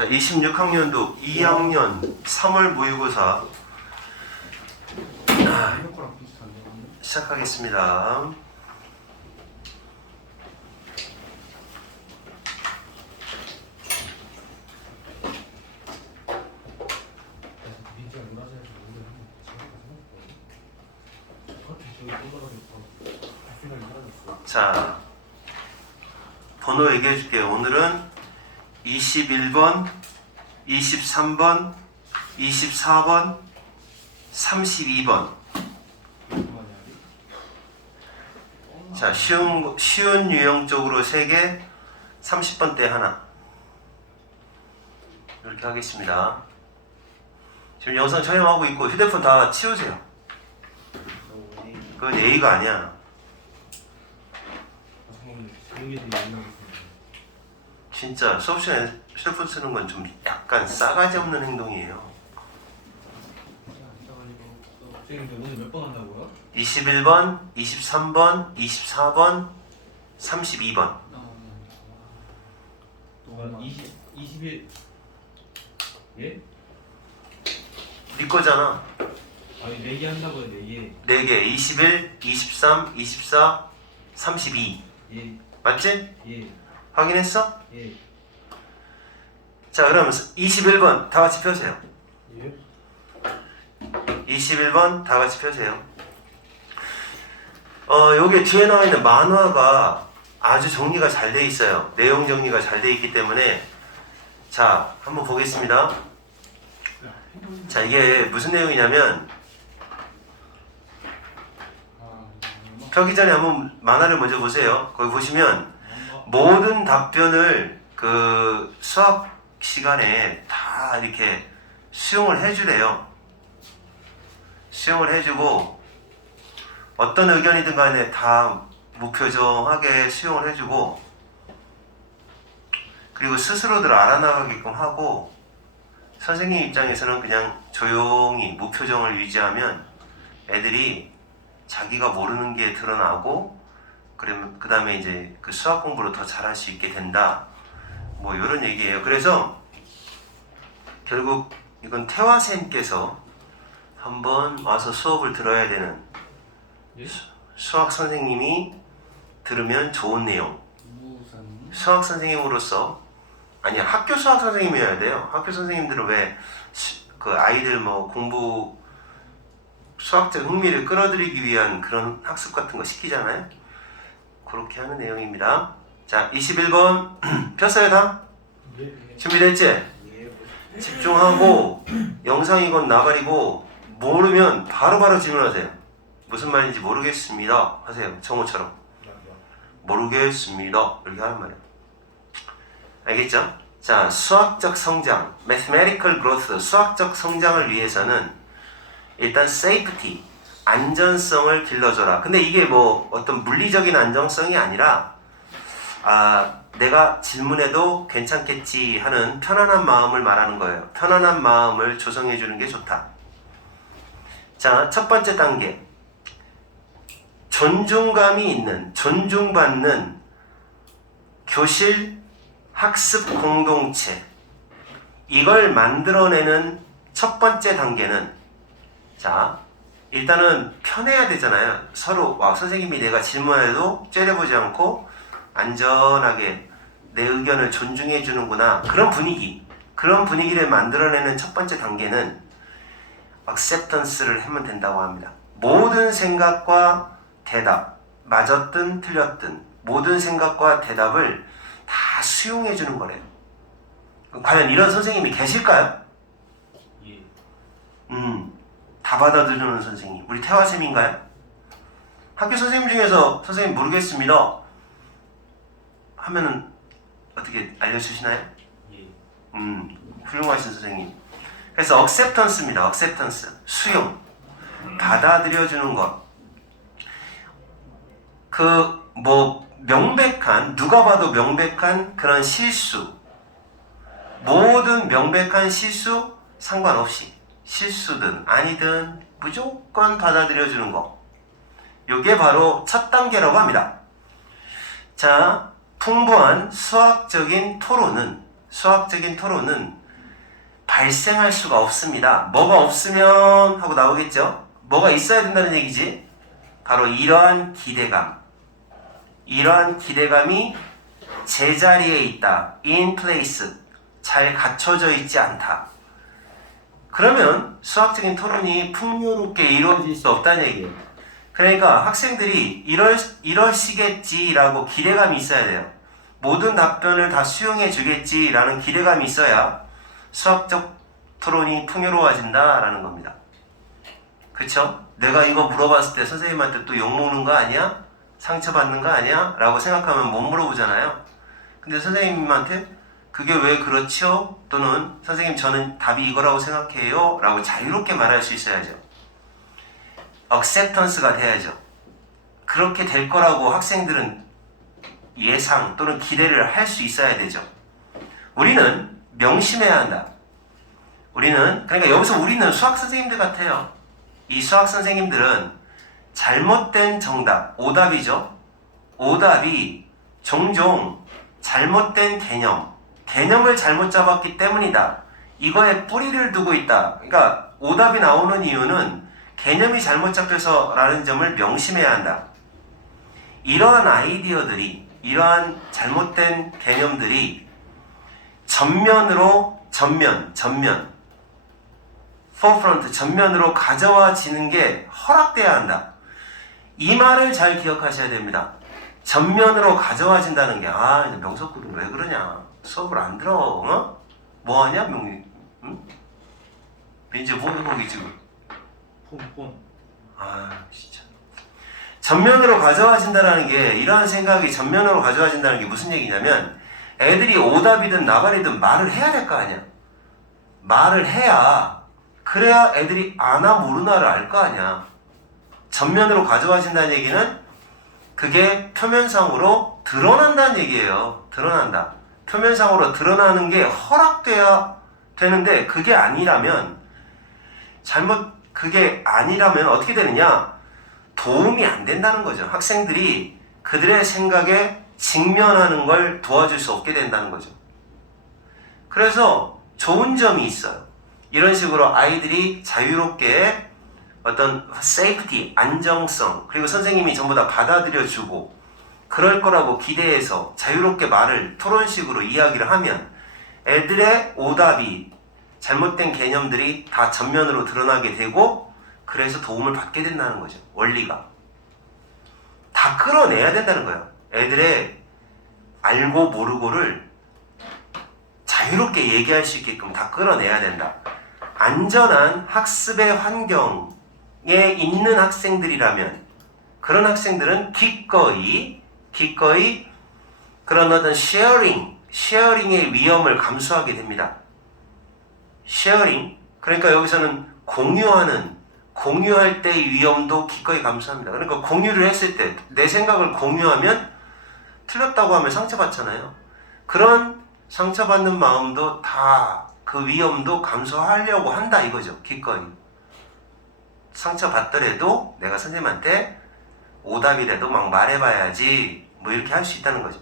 자, 26학년도 2학년 3월 모의고사 시작하겠습니다. 자, 번호 얘기해 줄게요. 오늘은 21번, 23번, 24번, 32번. 자, 쉬운 유형 쪽으로 3개, 30번대 하나. 이렇게 하겠습니다. 지금 영상 촬영하고 있고 휴대폰 다 치우세요. 그건 예의가 아니야. 진짜 수업 시간에 휴대폰 쓰는 건 좀 약간 싸가지 없는 행동이에요. 오늘 몇 번 한다고요? 21번, 23번, 24번, 32번. 21 예? 네 거잖아. 아니 4개 한다고요. 4개. 4개. 21, 23, 24, 32. 예. 맞지? 예. 확인했어? 예. 자, 그럼 21번 다 같이 펴세요. 예. 21번 다 같이 펴세요. 여기 뒤에 나와 있는 만화가 아주 정리가 잘 돼 있어요. 내용 정리가 잘 돼 있기 때문에 자, 한번 보겠습니다. 자, 이게 무슨 내용이냐면 펴기 전에 한번 만화를 먼저 보세요. 거기 보시면 모든 답변을 그 수학 시간에 다 이렇게 수용을 해주래요. 수용을 해주고 어떤 의견이든 간에 다 무표정하게 수용을 해주고 그리고 스스로들 알아나가게끔 하고 선생님 입장에서는 그냥 조용히 무표정을 유지하면 애들이 자기가 모르는 게 드러나고 그러면 그 다음에 이제 그 수학 공부를 더 잘할 수 있게 된다. 뭐 이런 얘기예요. 그래서 결국 이건 태화쌤께서 한번 와서 수업을 들어야 되는 예? 수학 선생님이 들으면 좋은 내용. 수학 선생님으로서 아니야 학교 수학 선생님이어야 돼요. 학교 선생님들은 왜 그 아이들 뭐 공부 수학적 흥미를 끌어들이기 위한 그런 학습 같은 거 시키잖아요. 그렇게 하는 내용입니다. 자, 21번 폈어요 다? 예. 준비됐지? 예. 집중하고 영상이건 나발이고 모르면 바로바로 질문하세요. 무슨 말인지 모르겠습니다 하세요. 정호처럼 모르겠습니다 이렇게 하는 말이에요. 알겠죠? 자, 수학적 성장, mathematical growth, 수학적 성장을 위해서는 일단 safety, 안전성을 길러줘라. 근데 이게 뭐 어떤 물리적인 안정성이 아니라 내가 질문해도 괜찮겠지 하는 편안한 마음을 말하는 거예요. 편안한 마음을 조성해 주는 게 좋다. 자, 첫 번째 단계. 존중감이 있는, 존중받는 교실 학습 공동체. 이걸 만들어내는 첫 번째 단계는 자, 일단은 편해야 되잖아요. 서로 선생님이 내가 질문해도 째려보지 않고 안전하게 내 의견을 존중해 주는구나. 그런 분위기를 만들어내는 첫 번째 단계는 acceptance를 하면 된다고 합니다. 모든 생각과 대답, 맞았든 틀렸든 모든 생각과 대답을 다 수용해 주는 거래요. 과연 이런 선생님이 계실까요? 예. 다 받아들이는 선생님. 우리 태화쌤인가요? 학교 선생님 중에서 선생님 모르겠습니다 하면은 어떻게 알려주시나요? 예. 훌륭하신 선생님. 그래서 acceptance입니다. acceptance. 수용. 받아들여주는 것. 명백한, 누가 봐도 명백한 그런 실수. 모든 명백한 실수 상관없이 실수든 아니든 무조건 받아들여주는 거. 이게 바로 첫 단계라고 합니다. 자, 풍부한 수학적인 토론은 수학적인 토론은 발생할 수가 없습니다. 뭐가 없으면 하고 나오겠죠? 뭐가 있어야 된다는 얘기지? 바로 이러한 기대감. 이러한 기대감이 제자리에 있다. in place. 잘 갖춰져 있지 않다. 그러면 수학적인 토론이 풍요롭게 이루어질 수 없다는 얘기예요. 그러니까 학생들이 이러시겠지라고 기대감이 있어야 돼요. 모든 답변을 다 수용해 주겠지라는 기대감이 있어야 수학적 토론이 풍요로워진다라는 겁니다. 그쵸? 내가 이거 물어봤을 때 선생님한테 또 욕먹는 거 아니야? 상처받는 거 아니야? 라고 생각하면 못 물어보잖아요. 근데 선생님한테 그게 왜 그렇죠? 또는 선생님 저는 답이 이거라고 생각해요 라고 자유롭게 말할 수 있어야죠. acceptance가 돼야죠. 그렇게 될 거라고 학생들은 예상 또는 기대를 할 수 있어야 되죠. 우리는 명심해야 한다. 그러니까 여기서 우리는 수학 선생님들 같아요. 이 수학 선생님들은 잘못된 정답, 오답이죠. 오답이 종종 잘못된 개념을 잘못 잡았기 때문이다. 이거에 뿌리를 두고 있다. 그러니까 오답이 나오는 이유는 개념이 잘못 잡혀서라는 점을 명심해야 한다. 이러한 아이디어들이, 이러한 잘못된 개념들이 forefront, 전면으로 가져와지는 게 허락돼야 한다. 이 말을 잘 기억하셔야 됩니다. 전면으로 가져와진다는 게, 이제 명석구도 왜 그러냐? 수업을 안 들어, 어? 뭐하냐, 명이? 응? 민지 뭐하는 거기 지금? 폰. 진짜. 전면으로 가져와진다는 게, 이러한 생각이 전면으로 가져와진다는 게 무슨 얘기냐면, 애들이 오답이든 나발이든 말을 해야 될 거 아니야. 말을 해야, 그래야 애들이 아나 모르나를 알 거 아니야. 전면으로 가져와진다는 얘기는 그게 표면상으로 드러난다는 얘기예요. 드러난다. 표면상으로 드러나는 게 허락돼야 되는데 그게 아니라면 어떻게 되느냐? 도움이 안 된다는 거죠. 학생들이 그들의 생각에 직면하는 걸 도와줄 수 없게 된다는 거죠. 그래서 좋은 점이 있어요. 이런 식으로 아이들이 자유롭게 어떤 세이프티, 안정성, 그리고 선생님이 전부 다 받아들여주고 그럴 거라고 기대해서 자유롭게 말을 토론식으로 이야기를 하면 애들의 오답이 잘못된 개념들이 다 전면으로 드러나게 되고 그래서 도움을 받게 된다는 거죠. 원리가. 다 끌어내야 된다는 거예요. 애들의 알고 모르고를 자유롭게 얘기할 수 있게끔 다 끌어내야 된다. 안전한 학습의 환경에 있는 학생들이라면 그런 학생들은 기꺼이 그런 어떤 쉐어링의 위험을 감수하게 됩니다. 쉐어링, 그러니까 여기서는 공유할 때의 위험도 기꺼이 감수합니다. 그러니까 공유를 했을 때 내 생각을 공유하면 틀렸다고 하면 상처받잖아요. 그런 상처받는 마음도 다 그 위험도 감수하려고 한다 이거죠. 기꺼이. 상처받더라도 내가 선생님한테 오답이라도 막 말해봐야지 뭐 이렇게 할 수 있다는 거죠.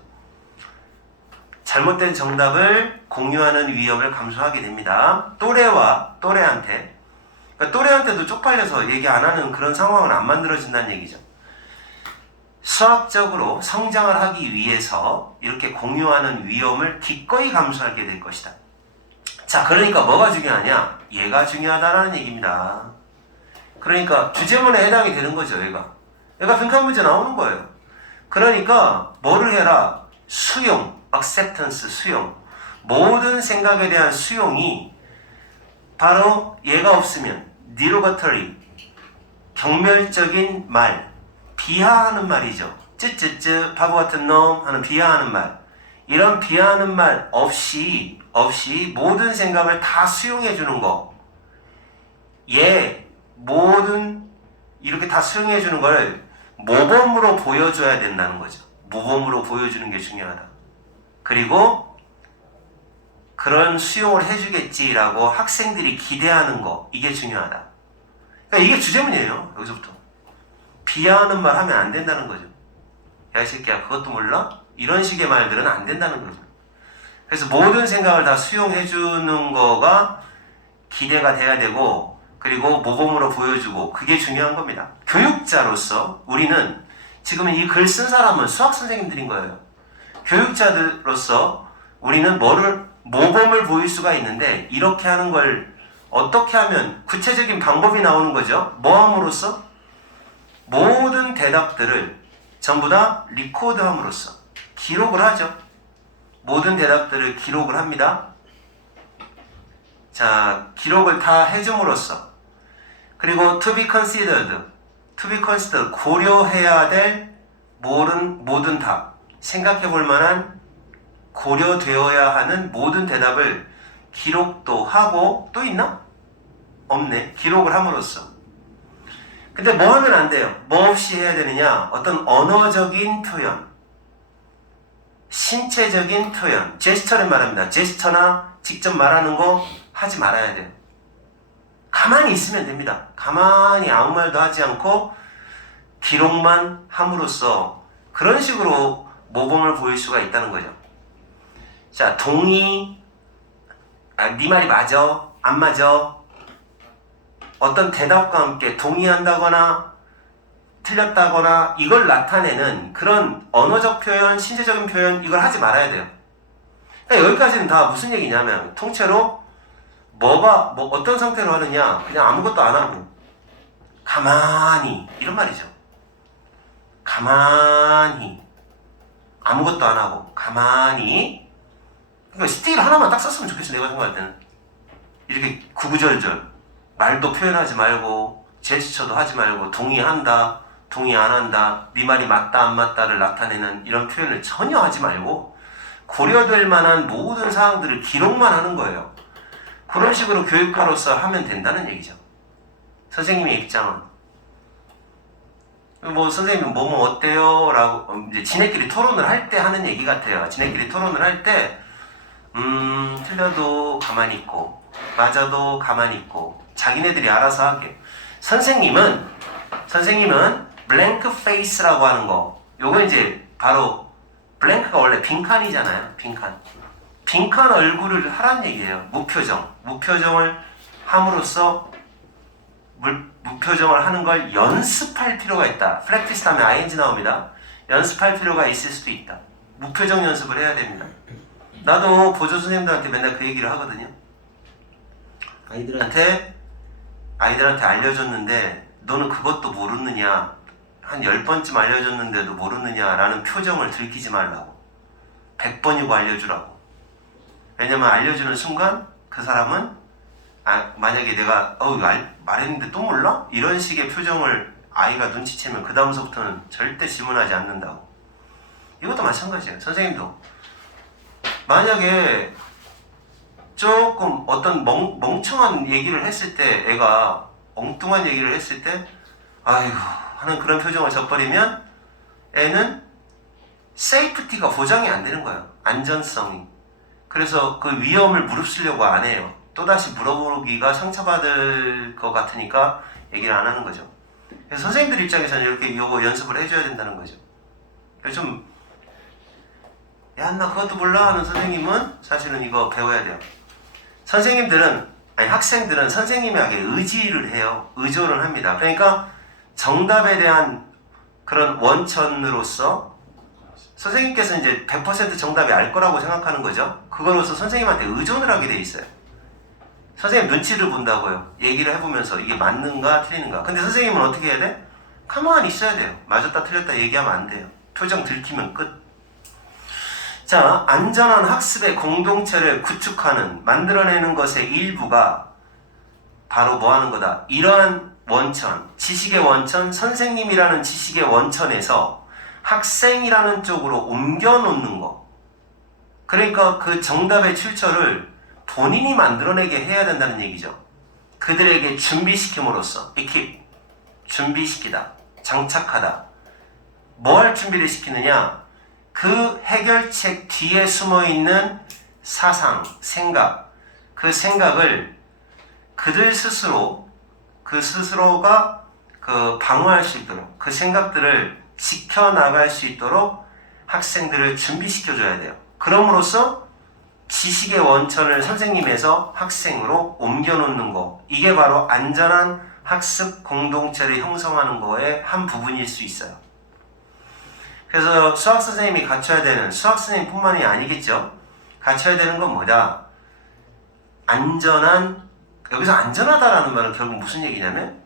잘못된 정답을 공유하는 위험을 감수하게 됩니다. 또래한테 그러니까 또래한테도 쪽팔려서 얘기 안 하는 그런 상황은 안 만들어진다는 얘기죠. 수학적으로 성장을 하기 위해서 이렇게 공유하는 위험을 기꺼이 감수하게 될 것이다. 자, 그러니까 뭐가 중요하냐? 얘가 중요하다라는 얘기입니다. 그러니까 주제문에 해당이 되는 거죠, 얘가 빈칸 문제 나오는 거예요. 그러니까 뭐를 해라? 수용, acceptance, 수용. 모든 생각에 대한 수용이 바로 얘가 없으면 derogatory, 경멸적인 말, 비하하는 말이죠. 쯔쯔쯔, 바보 같은 놈 하는 비하하는 말. 이런 비하하는 말 없이 모든 생각을 다 수용해 주는 거. 모든 이렇게 다 수용해 주는 걸 모범으로 보여줘야 된다는 거죠. 모범으로 보여주는 게 중요하다. 그리고 그런 수용을 해주겠지라고 학생들이 기대하는 거, 이게 중요하다. 그러니까 이게 주제문이에요. 여기서부터. 비하하는 말 하면 안 된다는 거죠. 야, 이 새끼야, 그것도 몰라? 이런 식의 말들은 안 된다는 거죠. 그래서 모든 생각을 다 수용해 주는 거가 기대가 돼야 되고, 그리고 모범으로 보여주고, 그게 중요한 겁니다. 교육자로서 우리는 지금 이 글 쓴 사람은 수학 선생님들인 거예요. 교육자들로서 우리는 모범을 보일 수가 있는데, 이렇게 하는 걸 어떻게 하면 구체적인 방법이 나오는 거죠. 뭐 함으로써? 모든 대답들을 전부 다 리코드함으로써 기록을 하죠. 모든 대답들을 기록을 합니다. 자, 기록을 다 해줌으로써, 그리고 to be considered, 고려해야 될 모든 답, 생각해 볼 만한, 고려되어야 하는 모든 대답을 기록도 하고, 또 있나? 없네. 기록을 함으로써. 근데 뭐 하면 안 돼요? 뭐 없이 해야 되느냐? 어떤 언어적인 표현, 신체적인 표현, 제스처를 말합니다. 제스처나 직접 말하는 거 하지 말아야 돼요. 가만히 있으면 됩니다. 가만히 아무 말도 하지 않고 기록만 함으로써 그런 식으로 모범을 보일 수가 있다는 거죠. 자, 동의, 네 말이 맞아, 안 맞아. 어떤 대답과 함께 동의한다거나 틀렸다거나 이걸 나타내는 그런 언어적 표현, 신체적인 표현, 이걸 하지 말아야 돼요. 그러니까 여기까지는 다 무슨 얘기냐면, 통째로 어떤 상태로 하느냐, 그냥 아무것도 안 하고 가만히, 이런 말이죠. 가만히, 아무것도 안 하고 가만히. 그러니까 스틸 하나만 딱 썼으면 좋겠어, 내가 생각할 때는. 이렇게 구구절절 말도 표현하지 말고, 제스처도 하지 말고, 동의한다, 동의 안 한다, 네 말이 맞다 안 맞다를 나타내는 이런 표현을 전혀 하지 말고 고려될 만한 모든 사항들을 기록만 하는 거예요. 그런 식으로 교육가로서 하면 된다는 얘기죠. 선생님의 입장은 뭐 선생님 뭐뭐 어때요? 라고 이제 지네끼리 토론을 할 때 하는 얘기 같아요. 지네끼리 토론을 할 때 틀려도 가만히 있고 맞아도 가만히 있고 자기네들이 알아서 하게. 선생님은 블랭크 페이스라고 하는 거, 요거 이제 바로 블랭크가 원래 빈칸이잖아요. 빈칸 얼굴을 하란 얘기예요. 무표정을 함으로써 무표정을 하는 걸 연습할 필요가 있다. 프랙티스 하면 ing 나옵니다. 연습할 필요가 있을 수도 있다. 무표정 연습을 해야 됩니다. 나도 보조 선생님들한테 맨날 그 얘기를 하거든요. 아이들한테 알려줬는데 너는 그것도 모르느냐, 한 10번쯤 알려줬는데도 모르느냐라는 표정을 들키지 말라고. 100번이고 알려주라고. 왜냐면 알려주는 순간 그 사람은 만약에 내가 말했는데 또 몰라? 이런 식의 표정을 아이가 눈치채면 그 다음서부터는 절대 질문하지 않는다고. 이것도 마찬가지예요. 선생님도 만약에 조금 어떤 멍청한 얘기를 했을 때, 애가 엉뚱한 얘기를 했을 때 아이고 하는 그런 표정을 져버리면 애는 세이프티가 보장이 안 되는 거예요. 안전성이. 그래서 그 위험을 무릅쓰려고 안 해요. 또다시 물어보기가 상처받을 것 같으니까 얘기를 안 하는 거죠. 그래서 선생님들 입장에서는 이렇게 이거 연습을 해줘야 된다는 거죠. 그래서 좀 야, 나 그것도 몰라 하는 선생님은 사실은 이거 배워야 돼요. 학생들은 선생님에게 의지를 해요. 의존을 합니다. 그러니까 정답에 대한 그런 원천으로서 선생님께서는 이제 100% 정답이 알 거라고 생각하는 거죠. 그거로서 선생님한테 의존을 하게 돼 있어요. 선생님 눈치를 본다고요. 얘기를 해보면서 이게 맞는가 틀리는가. 근데 선생님은 어떻게 해야 돼? 가만히 있어야 돼요. 맞았다 틀렸다 얘기하면 안 돼요. 표정 들키면 끝. 자, 안전한 학습의 공동체를 구축하는, 만들어내는 것의 일부가 바로 뭐 하는 거다. 이러한 원천, 지식의 원천, 선생님이라는 지식의 원천에서 학생이라는 쪽으로 옮겨놓는 거. 그러니까 그 정답의 출처를 본인이 만들어내게 해야 된다는 얘기죠. 그들에게 준비시킴으로써, equip, 준비시키다, 장착하다. 뭐 할 준비를 시키느냐? 그 해결책 뒤에 숨어있는 사상, 생각, 그 생각을 그들 스스로가 방어할 수 있도록, 그 생각들을 지켜나갈 수 있도록 학생들을 준비시켜줘야 돼요. 그럼으로써 지식의 원천을 선생님에서 학생으로 옮겨놓는 거, 이게 바로 안전한 학습 공동체를 형성하는 거의 한 부분일 수 있어요. 그래서 수학 선생님이 갖춰야 되는, 수학 선생님뿐만이 아니겠죠. 갖춰야 되는 건 뭐다? 안전한, 여기서 안전하다라는 말은 결국 무슨 얘기냐면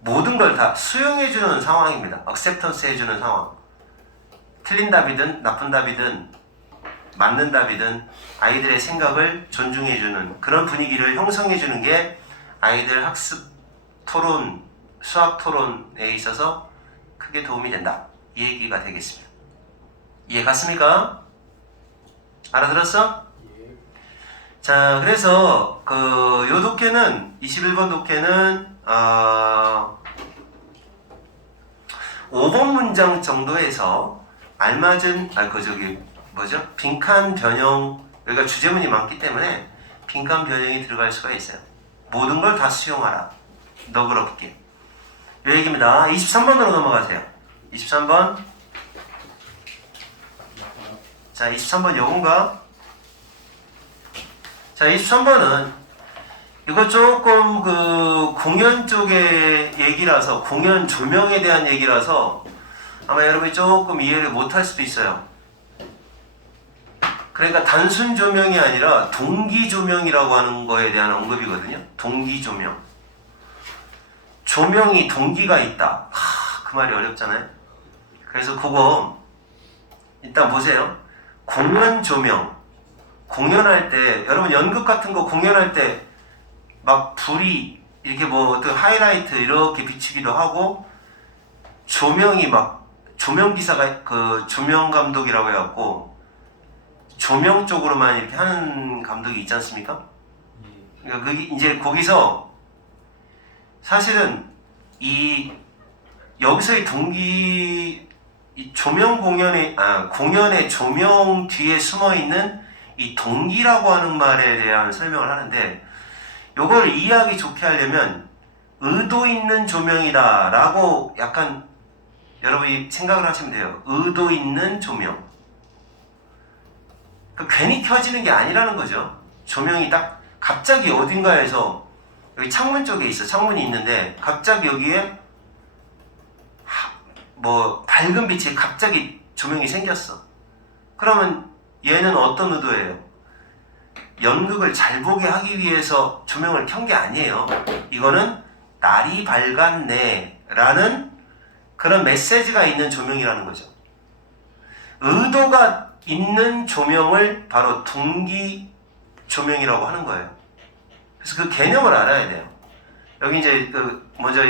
모든 걸 다 수용해주는 상황입니다. acceptance 해주는 상황. 틀린 답이든 나쁜 답이든 맞는 답이든 아이들의 생각을 존중해주는 그런 분위기를 형성해주는 게 아이들 학습 토론, 수학 토론에 있어서 크게 도움이 된다. 이 얘기가 되겠습니다. 이해 갔습니까? 알아들었어? 예. 자, 그래서 요 독해는 21번 독해는 5번 문장 정도에서 알맞은 빈칸 변형, 여기가 주제문이 많기 때문에 빈칸 변형이 들어갈 수가 있어요. 모든 걸 다 수용하라. 너그럽게. 요 얘기입니다. 23번으로 넘어가세요. 23번. 자, 23번 요건가? 자, 23번은 이거 조금 공연 쪽의 얘기라서, 공연 조명에 대한 얘기라서 아마 여러분이 조금 이해를 못할 수도 있어요. 그러니까 단순 조명이 아니라 동기 조명이라고 하는 거에 대한 언급이거든요. 동기 조명. 조명이 동기가 있다. 그 말이 어렵잖아요. 그래서 그거 일단 보세요. 공연 조명. 공연할 때, 여러분 연극 같은 거 공연할 때 막 불이 이렇게 어떤 하이라이트 이렇게 비치기도 하고, 조명이 막 조명 기사가 조명 감독이라고 해갖고 조명 쪽으로만 이렇게 하는 감독이 있지 않습니까? 그러니까 그게 이제 거기서 사실은 여기서의 동기, 이 조명 공연의 조명 뒤에 숨어 있는 이 동기라고 하는 말에 대한 설명을 하는데, 요걸 이해하기 좋게 하려면 의도 있는 조명이다 라고 약간 여러분이 생각을 하시면 돼요. 의도 있는 조명. 괜히 켜지는 게 아니라는 거죠. 조명이 딱 갑자기 어딘가에서, 여기 창문 쪽에 있어. 창문이 있는데 갑자기 여기에 밝은 빛이 갑자기 조명이 생겼어. 그러면 얘는 어떤 의도예요? 연극을 잘 보게 하기 위해서 조명을 켠 게 아니에요. 이거는 날이 밝았네 라는 그런 메시지가 있는 조명이라는 거죠. 의도가 있는 조명을 바로 동기 조명이라고 하는 거예요. 그래서 그 개념을 알아야 돼요. 여기 이제 먼저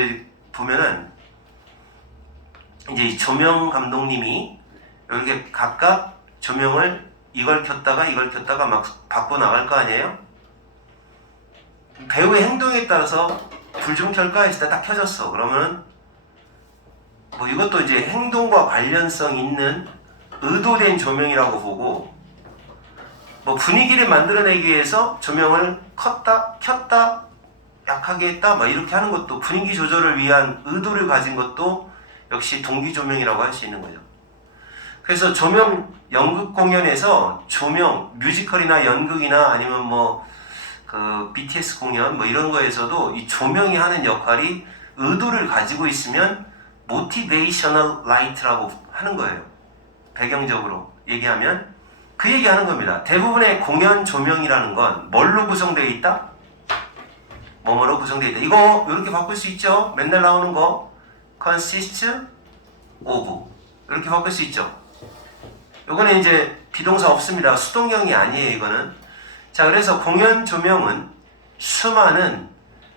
보면은 이제 조명 감독님이 이렇게 각각 조명을 이걸 켰다가 막 바꿔 나갈 거 아니에요? 배우의 행동에 따라서 불 좀 켤까 했을 때 딱 켜졌어. 그러면 이것도 이제 행동과 관련성 있는 의도된 조명이라고 보고, 분위기를 만들어내기 위해서 조명을 켰다, 약하게 했다, 이렇게 하는 것도, 분위기 조절을 위한 의도를 가진 것도 역시 동기 조명이라고 할 수 있는 거죠. 그래서 조명, 연극 공연에서 조명, 뮤지컬이나 연극이나 아니면 BTS 공연 이런 거에서도 이 조명이 하는 역할이 의도를 가지고 있으면 motivational light라고 하는 거예요. 배경적으로 얘기하면 그 얘기하는 겁니다. 대부분의 공연 조명이라는 건 뭘로 구성되어 있다? 뭐뭐로 구성되어 있다. 이거 이렇게 바꿀 수 있죠? 맨날 나오는 거 consist of 이렇게 바꿀 수 있죠? 요거는 이제 비동사 없습니다. 수동형이 아니에요, 이거는. 자, 그래서 공연 조명은 수많은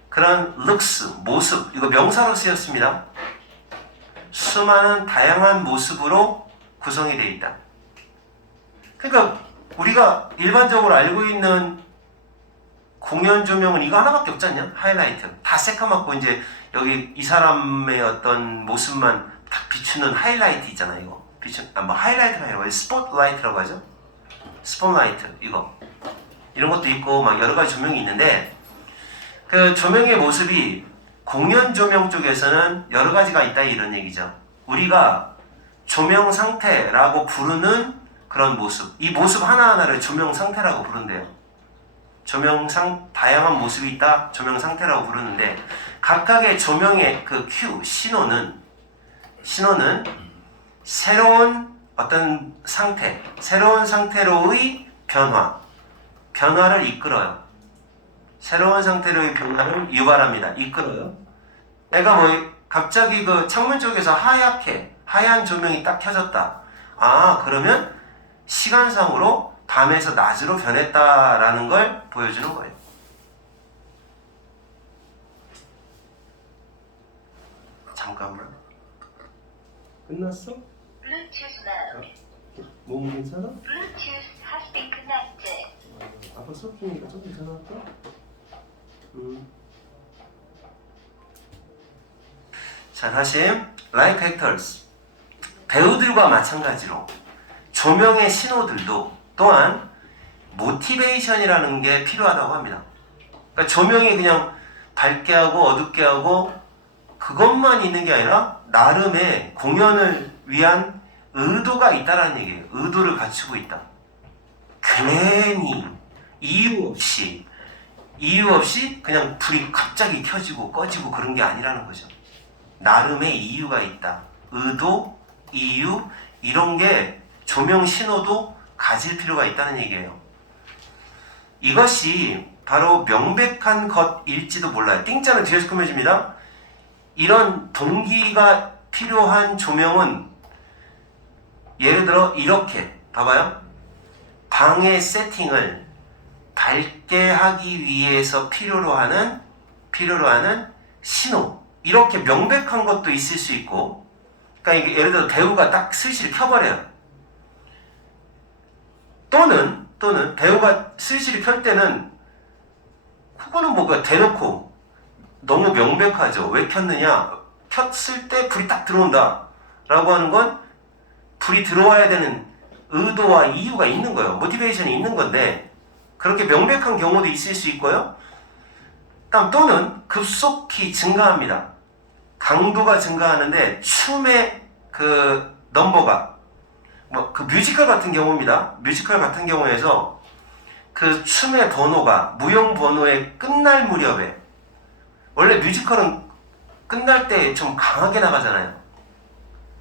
그런 looks, 모습, 이거 명사로 쓰였습니다. 수많은 다양한 모습으로 구성이 되어 있다. 그러니까 우리가 일반적으로 알고 있는 공연 조명은 이거 하나밖에 없지 않냐? 하이라이트. 다 새까맣고 이제 여기 이 사람의 어떤 모습만 딱 비추는 하이라이트 있잖아요, 이거. 하이라이트가 아니라 스포트라이트라고 하죠. 스포트라이트 이거 이런 것도 있고 여러 가지 조명이 있는데, 그 조명의 모습이 공연 조명 쪽에서는 여러 가지가 있다 이런 얘기죠. 우리가 조명 상태라고 부르는 그런 모습. 이 모습 하나하나를 조명 상태라고 부른대요. 다양한 모습이 있다. 조명 상태라고 부르는데 각각의 조명의 그 큐, 신호는 새로운 어떤 상태, 새로운 상태로의 변화를 이끌어요. 새로운 상태로의 변화를 유발합니다. 이끌어요. 내가 뭐 갑자기 그 창문 쪽에서 하얀 조명이 딱 켜졌다. 아, 그러면 시간상으로 밤에서 낮으로 변했다라는 걸 보여주는 거예요. 잠깐만. 끝났어? Bluetooth mode. 몸 괜찮아? Bluetooth has been connected. 아빠 수업 중이니까 좀 괜찮았다? 자, 다시 Like actors. 배우들과 마찬가지로 조명의 신호들도 또한 모티베이션이라는 게 필요하다고 합니다. 그러니까 조명이 그냥 밝게 하고 어둡게 하고 그것만 있는 게 아니라 나름의 공연을 위한 의도가 있다라는 얘기예요. 의도를 갖추고 있다. 괜히 이유 없이 그냥 불이 갑자기 켜지고 꺼지고 그런 게 아니라는 거죠. 나름의 이유가 있다. 의도, 이유 이런 게 조명 신호도 가질 필요가 있다는 얘기예요. 이것이 바로 명백한 것일지도 몰라요. 띵자는 뒤에서 꾸며집니다. 이런 동기가 필요한 조명은 예를 들어 이렇게 봐봐요. 방의 세팅을 밝게 하기 위해서 필요로 하는 신호. 이렇게 명백한 것도 있을 수 있고, 그러니까 이게 예를 들어 배우가 딱 스위치를 켜버려요. 또는 배우가 스위치를 켤 때는 그거는 뭐가 대놓고 너무 명백하죠. 왜 켰느냐? 켰을 때 불이 딱 들어온다 라고 하는 건 불이 들어와야 되는 의도와 이유가 있는 거예요. 모티베이션이 있는 건데 그렇게 명백한 경우도 있을 수 있고요. 또는 급속히 증가합니다. 강도가 증가하는데 춤의 그 넘버가 그 뮤지컬 같은 경우입니다. 뮤지컬 같은 경우에서 그 춤의 번호가 무용 번호의 끝날 무렵에 원래 뮤지컬은 끝날 때 좀 강하게 나가잖아요.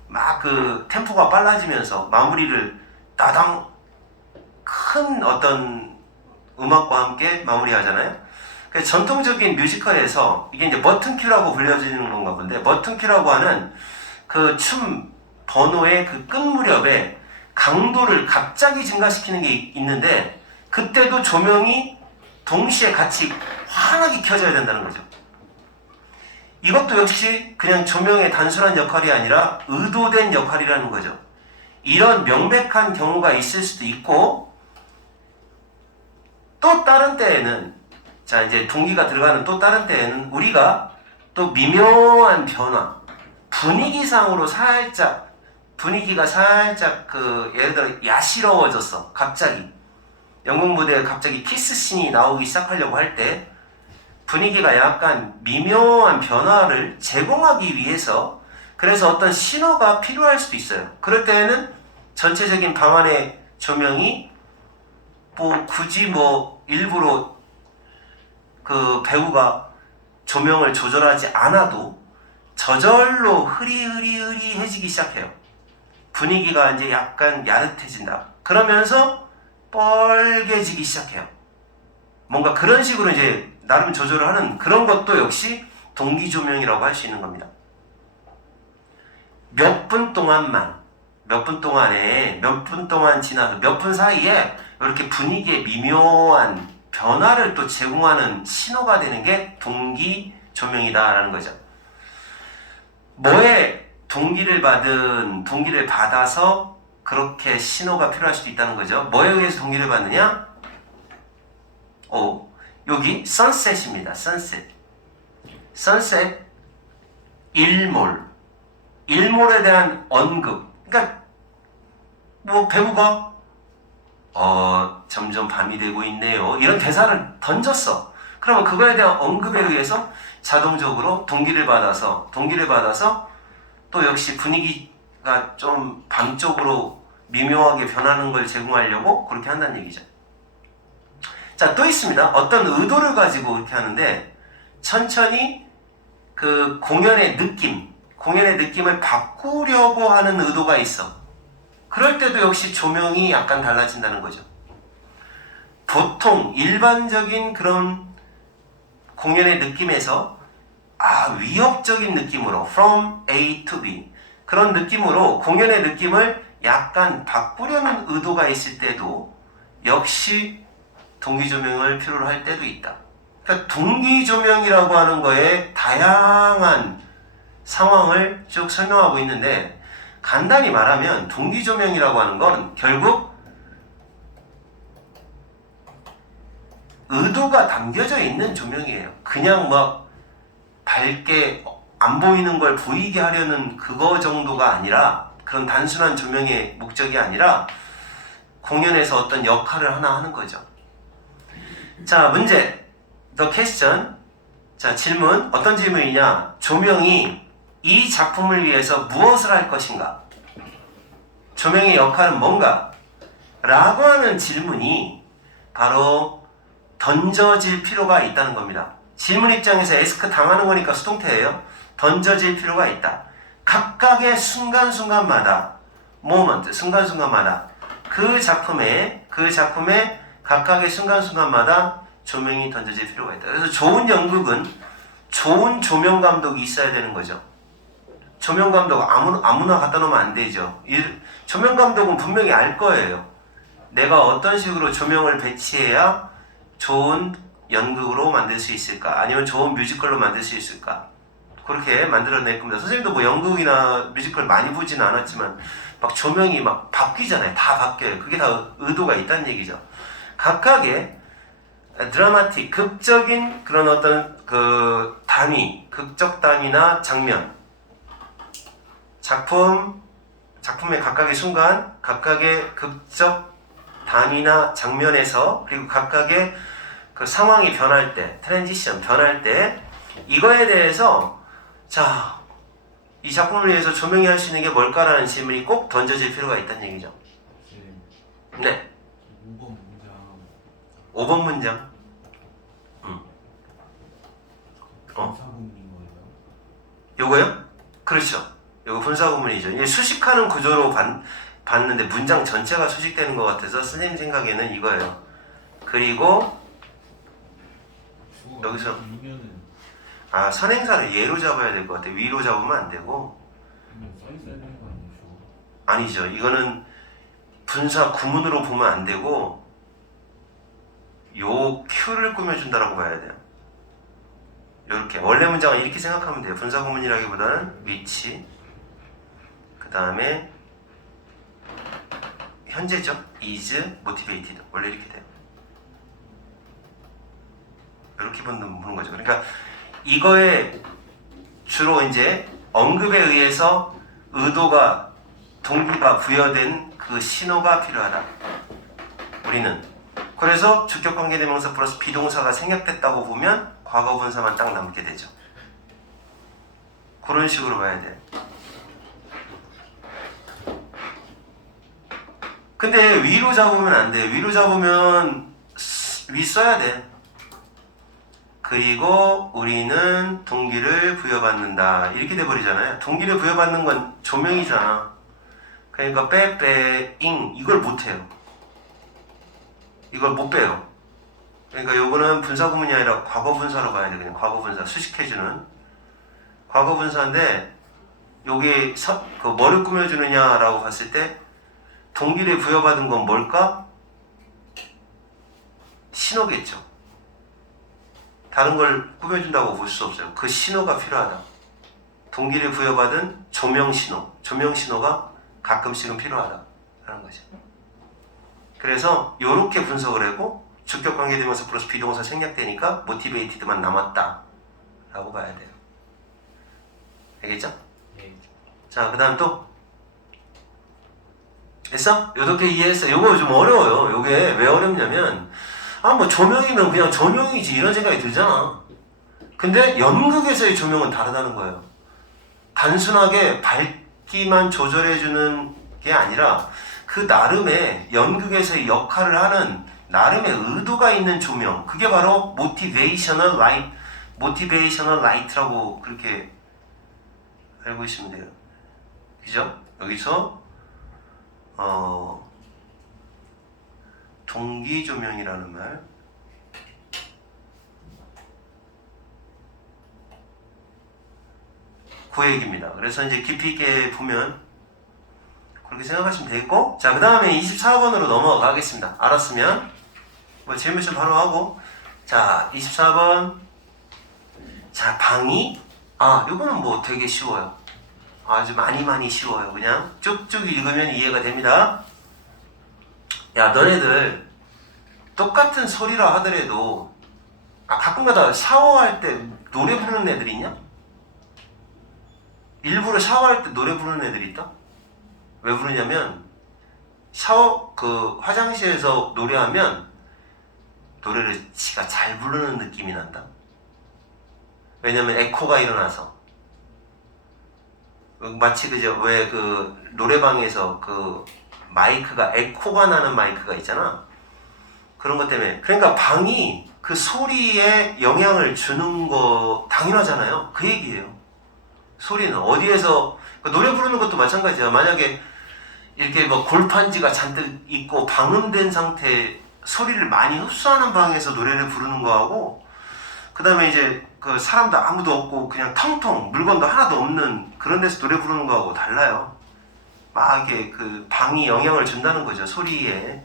막 그 템포가 빨라지면서 마무리를 따당 큰 어떤 음악과 함께 마무리하잖아요. 그래서 전통적인 뮤지컬에서 이게 이제 머튼큐라고 불려지는 건가 본데 머튼큐라고 하는 그 춤 번호의 그 끝 무렵에 강도를 갑자기 증가시키는 게 있는데 그때도 조명이 동시에 같이 환하게 켜져야 된다는 거죠. 이것도 역시 그냥 조명의 단순한 역할이 아니라 의도된 역할이라는 거죠. 이런 명백한 경우가 있을 수도 있고 또 다른 때에는 자 이제 동기가 들어가는 또 다른 때에는 우리가 또 미묘한 변화 분위기상으로 분위기가 살짝 그 예를 들어 야시러워졌어. 갑자기 연극 무대에 갑자기 키스씬이 나오기 시작하려고 할 때 분위기가 약간 미묘한 변화를 제공하기 위해서 그래서 어떤 신호가 필요할 수도 있어요. 그럴 때에는 전체적인 방 안의 조명이 굳이 일부러 그 배우가 조명을 조절하지 않아도 저절로 흐리해지기 시작해요. 분위기가 이제 약간 야릇해진다. 그러면서 뻘개지기 시작해요. 뭔가 그런 식으로 이제 나름 조절을 하는 그런 것도 역시 동기 조명이라고 할 수 있는 겁니다. 몇 분 동안 지나서 몇 분 사이에 이렇게 분위기에 미묘한 변화를 또 제공하는 신호가 되는 게 동기 조명이다라는 거죠. 뭐에 동기를 받아서 그렇게 신호가 필요할 수도 있다는 거죠. 뭐에 의해서 동기를 받느냐? 여기 선셋입니다. 선셋 일몰에 대한 언급. 그러니까 배우가 점점 밤이 되고 있네요. 이런 대사를 던졌어. 그러면 그거에 대한 언급에 의해서 자동적으로 동기를 받아서 또 역시 분위기가 좀 밤 쪽으로 미묘하게 변하는 걸 제공하려고 그렇게 한다는 얘기죠. 자, 또 있습니다. 어떤 의도를 가지고 그렇게 하는데 천천히 그 공연의 느낌을 바꾸려고 하는 의도가 있어. 그럴 때도 역시 조명이 약간 달라진다는 거죠. 보통 일반적인 그런 공연의 느낌에서 위협적인 느낌으로 from A to B 그런 느낌으로 공연의 느낌을 약간 바꾸려는 의도가 있을 때도 역시 동기조명을 필요로 할 때도 있다. 그러니까 동기조명이라고 하는 거에 다양한 상황을 쭉 설명하고 있는데 간단히 말하면 동기조명이라고 하는 건 결국 의도가 담겨져 있는 조명이에요. 그냥 막 밝게 안 보이는 걸 보이게 하려는 그거 정도가 아니라 그런 단순한 조명의 목적이 아니라 공연에서 어떤 역할을 하나 하는 거죠. 자, 문제. The question. 자, 질문. 어떤 질문이냐? 조명이 이 작품을 위해서 무엇을 할 것인가? 조명의 역할은 뭔가? 라고 하는 질문이 바로 던져질 필요가 있다는 겁니다. 질문 입장에서 에스크 당하는 거니까 수동태예요. 던져질 필요가 있다. 각각의 순간순간마다 모먼트, 순간순간마다 그 작품의 각각의 순간순간마다 조명이 던져질 필요가 있다. 그래서 좋은 연극은 좋은 조명 감독이 있어야 되는 거죠. 조명 감독 아무나 갖다 놓으면 안 되죠. 조명 감독은 분명히 알 거예요. 내가 어떤 식으로 조명을 배치해야 좋은 연극으로 만들 수 있을까? 아니면 좋은 뮤지컬로 만들 수 있을까? 그렇게 만들어낼 겁니다. 선생님도 뭐 연극이나 뮤지컬 많이 보지는 않았지만 막 조명이 막 바뀌잖아요. 다 바뀌어요. 그게 다 의도가 있다는 얘기죠. 각각의 드라마틱, 극적인 그런 어떤 그 단위, 극적 단위나 장면, 작품의 각각의 순간, 각각의 극적 단위나 장면에서 그리고 각각의 그 상황이 변할 때, 트랜지션 변할 때 이거에 대해서 자, 이 작품을 위해서 조명이 할 수 있는 게 뭘까라는 질문이 꼭 던져질 필요가 있다는 얘기죠. 네. 5번 문장. 5번 문장. 분사구문인 거예요? 요거요? 그렇죠. 요거 분사구문이죠. 이게 수식하는 구조로 봤는데 문장 전체가 수식되는 것 같아서 선생님 생각에는 이거예요. 그리고 여기서 이면은 선행사를 예로 잡아야 될 것 같아요. 위로 잡으면 안 되고. 써 있어야 되는 거 아니죠? 아니죠. 이거는 분사 구문으로 보면 안 되고 요 Q를 꾸며준다라고 봐야 돼요. 이렇게 원래 문장은 이렇게 생각하면 돼요. 분사 구문이라기보다는 위치, 그 다음에 현재죠. is motivated. 원래 이렇게 돼요. 이렇게 보는 거죠. 그러니까 이거에 주로 이제 언급에 의해서 의도가 동기가 부여된 그 신호가 필요하다. 우리는 그래서 주격관계대명사 플러스 비동사가 생략됐다고 보면 과거분사만 딱 남게 되죠. 그런 식으로 봐야 돼. 근데 위로 잡으면 안 돼. 위로 잡으면 위 써야 돼. 그리고 우리는 동기를 부여받는다. 이렇게 돼버리잖아요. 동기를 부여받는 건 조명이잖아. 그러니까 ing 이걸 못해요. 이걸 못 빼요. 그러니까 요거는 분사구문이 아니라 과거분사로 봐야 돼. 그냥 과거분사 수식해주는 과거분사인데 요게 뭐를 꾸며주느냐라고 봤을 때 동기를 부여받은 건 뭘까? 신호겠죠. 다른 걸 꾸며준다고 볼 수 없어요. 그 신호가 필요하다. 동기를 부여받은 조명신호. 조명신호가 가끔씩은 필요하다. 라는 거죠. 그래서 요렇게 분석을 하고 주격관계대명사 플러스 비동사 생략되니까 motivated만 남았다. 라고 봐야 돼요. 알겠죠? 네. 자, 그 다음 또 됐어? 요렇게 이해했어. 요거 좀 어려워요. 요게 왜 어렵냐면 뭐 조명이면 그냥 조명이지 이런 생각이 들잖아. 근데 연극에서의 조명은 다르다는 거예요. 단순하게 밝기만 조절해주는 게 아니라 그 그 나름의 연극에서의 역할을 하는 나름의 의도가 있는 조명, 그게 바로 모티베이셔널 라이트라고 그렇게 알고 있으면 돼요. 그죠? 여기서 동기 조명이라는 말, 그 얘기입니다. 그래서 이제 깊이 있게 보면 그렇게 생각하시면 되겠고, 자, 그 다음에 24번으로 넘어가겠습니다. 알았으면 뭐 질문을 바로 하고, 자, 24번. 자, 방이, 요거는 뭐 되게 쉬워요. 아주 많이 쉬워요. 그냥 쭉쭉 읽으면 이해가 됩니다. 야, 너네들 똑같은 소리라 하더라도 가끔가다 샤워할 때 노래 부르는 애들 있냐? 일부러 샤워할 때 노래 부르는 애들 있다? 왜 부르냐면 화장실에서 노래하면 노래를 지가 잘 부르는 느낌이 난다. 왜냐면 에코가 일어나서. 마치 왜 노래방에서 마이크가 에코가 나는 마이크가 있잖아. 그런 것 때문에. 그러니까 방이 그 소리에 영향을 주는 거 당연하잖아요. 그 얘기예요. 소리는 어디에서, 노래 부르는 것도 마찬가지야. 만약에 이렇게 뭐 골판지가 잔뜩 있고 방음된 상태, 소리를 많이 흡수하는 방에서 노래를 부르는 거하고, 그 다음에 이제 사람도 아무도 없고 그냥 텅텅 물건도 하나도 없는 그런 데서 노래 부르는 거하고 달라요. 막 이렇게 방이 영향을 준다는 거죠, 소리에.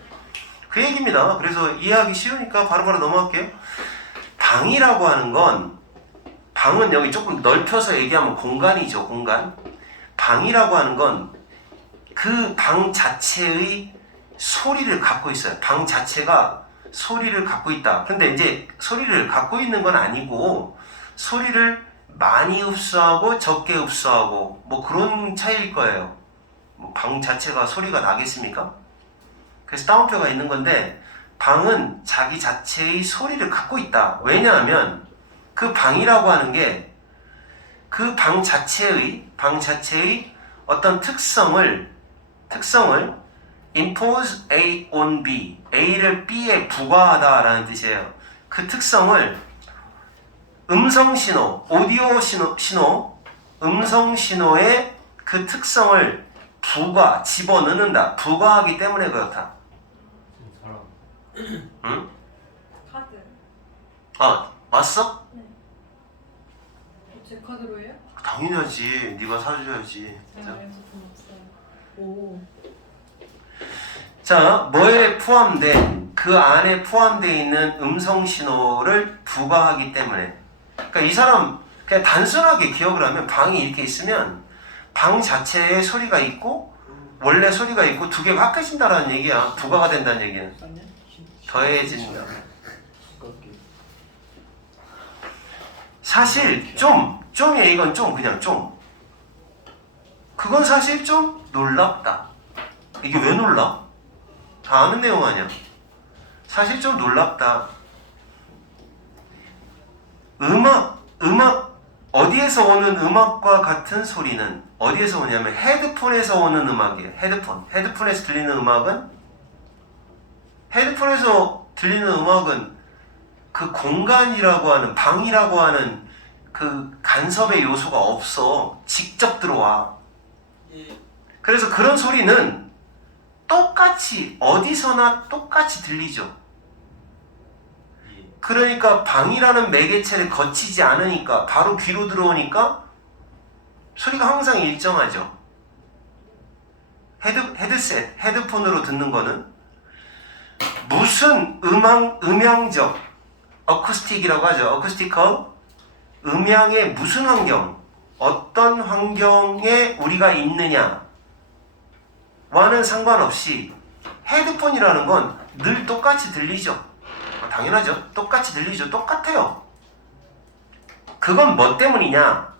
그 얘기입니다. 그래서 이해하기 쉬우니까 바로바로 넘어갈게요. 방이라고 하는 건, 방은 여기 조금 넓혀서 얘기하면 공간이죠, 공간. 방이라고 하는 건 그 방 자체의 소리를 갖고 있어요. 방 자체가 소리를 갖고 있다. 근데 이제 소리를 갖고 있는 건 아니고, 소리를 많이 흡수하고 적게 흡수하고 뭐 그런 차이일 거예요. 방 자체가 소리가 나겠습니까? 그래서 따옴표가 있는 건데, 방은 자기 자체의 소리를 갖고 있다. 왜냐하면 그 방이라고 하는 게 그 방 자체의 어떤 특성을 impose A on B, A를 B에 부과하다라는 뜻이에요. 그 특성을 음성 신호, 오디오 신호, 음성 신호의 그 특성을 집어넣는다. 부과하기 때문에 그렇다. 사람. 응? 카드. 왔어? 네. 제 카드로 해요? 당연하지. 네가 사줘야지. 제가 그래서 돈 없어요. 오. 자, 뭐에 포함된, 그 안에 포함되어 있는 음성 신호를 부과하기 때문에. 그러니까 이 사람 그냥 단순하게 기억을 하면, 방이 이렇게 있으면 방 자체에 소리가 있고 원래 소리가 있고 두 개가 합해진다라는 얘기야. 부과가 된다는 얘기야. 더해진다. 사실 좀이야. 이건 그냥 그건 사실 좀 놀랍다. 이게 왜 놀라? 다 아는 내용 아니야. 사실 좀 놀랍다. 음악, 어디에서 오는 음악과 같은 소리는 어디에서 오냐면 헤드폰에서 오는 음악이에요. 헤드폰에서 들리는 음악은 그 공간이라고 하는, 방이라고 하는 그 간섭의 요소가 없어. 직접 들어와. 그래서 그런 소리는 똑같이 어디서나 똑같이 들리죠. 그러니까 방이라는 매개체를 거치지 않으니까, 바로 귀로 들어오니까 소리가 항상 일정하죠. 헤드폰으로 듣는 거는 무슨 음향적, 어쿠스틱이라고 하죠. 어쿠스티컬, 음향의 무슨 환경, 어떤 환경에 우리가 있느냐와는 상관없이 헤드폰이라는 건 늘 똑같이 들리죠. 당연하죠. 똑같이 들리죠. 똑같아요. 그건 뭐 때문이냐?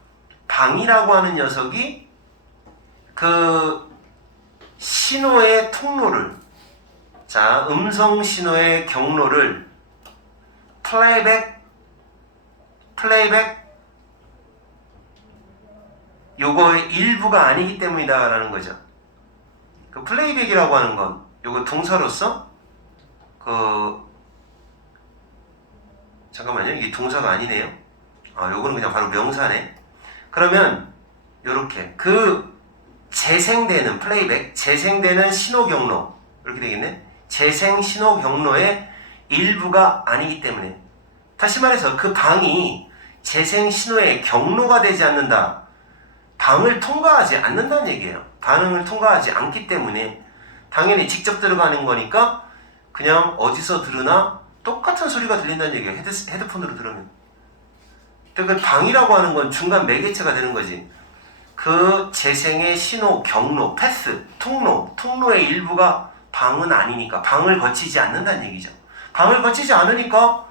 방이라고 하는 녀석이 그 신호의 통로를, 자, 음성 신호의 경로를 플레이백 요거의 일부가 아니기 때문이다 라는 거죠. 그 플레이백이라고 하는 건 요거 동사로서 잠깐만요. 이게 동사가 아니네요. 요거는 그냥 바로 명사네. 그러면 요렇게 재생되는 플레이백, 재생되는 신호 경로 이렇게 되겠네. 재생 신호 경로의 일부가 아니기 때문에, 다시 말해서 그 방이 재생 신호의 경로가 되지 않는다. 방을 통과하지 않는다는 얘기예요. 반응을 통과하지 않기 때문에 당연히 직접 들어가는 거니까 그냥 어디서 들으나 똑같은 소리가 들린다는 얘기예요. 헤드폰으로 들으면. 그 방이라고 하는 건 중간 매개체가 되는 거지. 그 재생의 신호 경로, 패스, 통로의 일부가 방은 아니니까 방을 거치지 않는다는 얘기죠. 방을 거치지 않으니까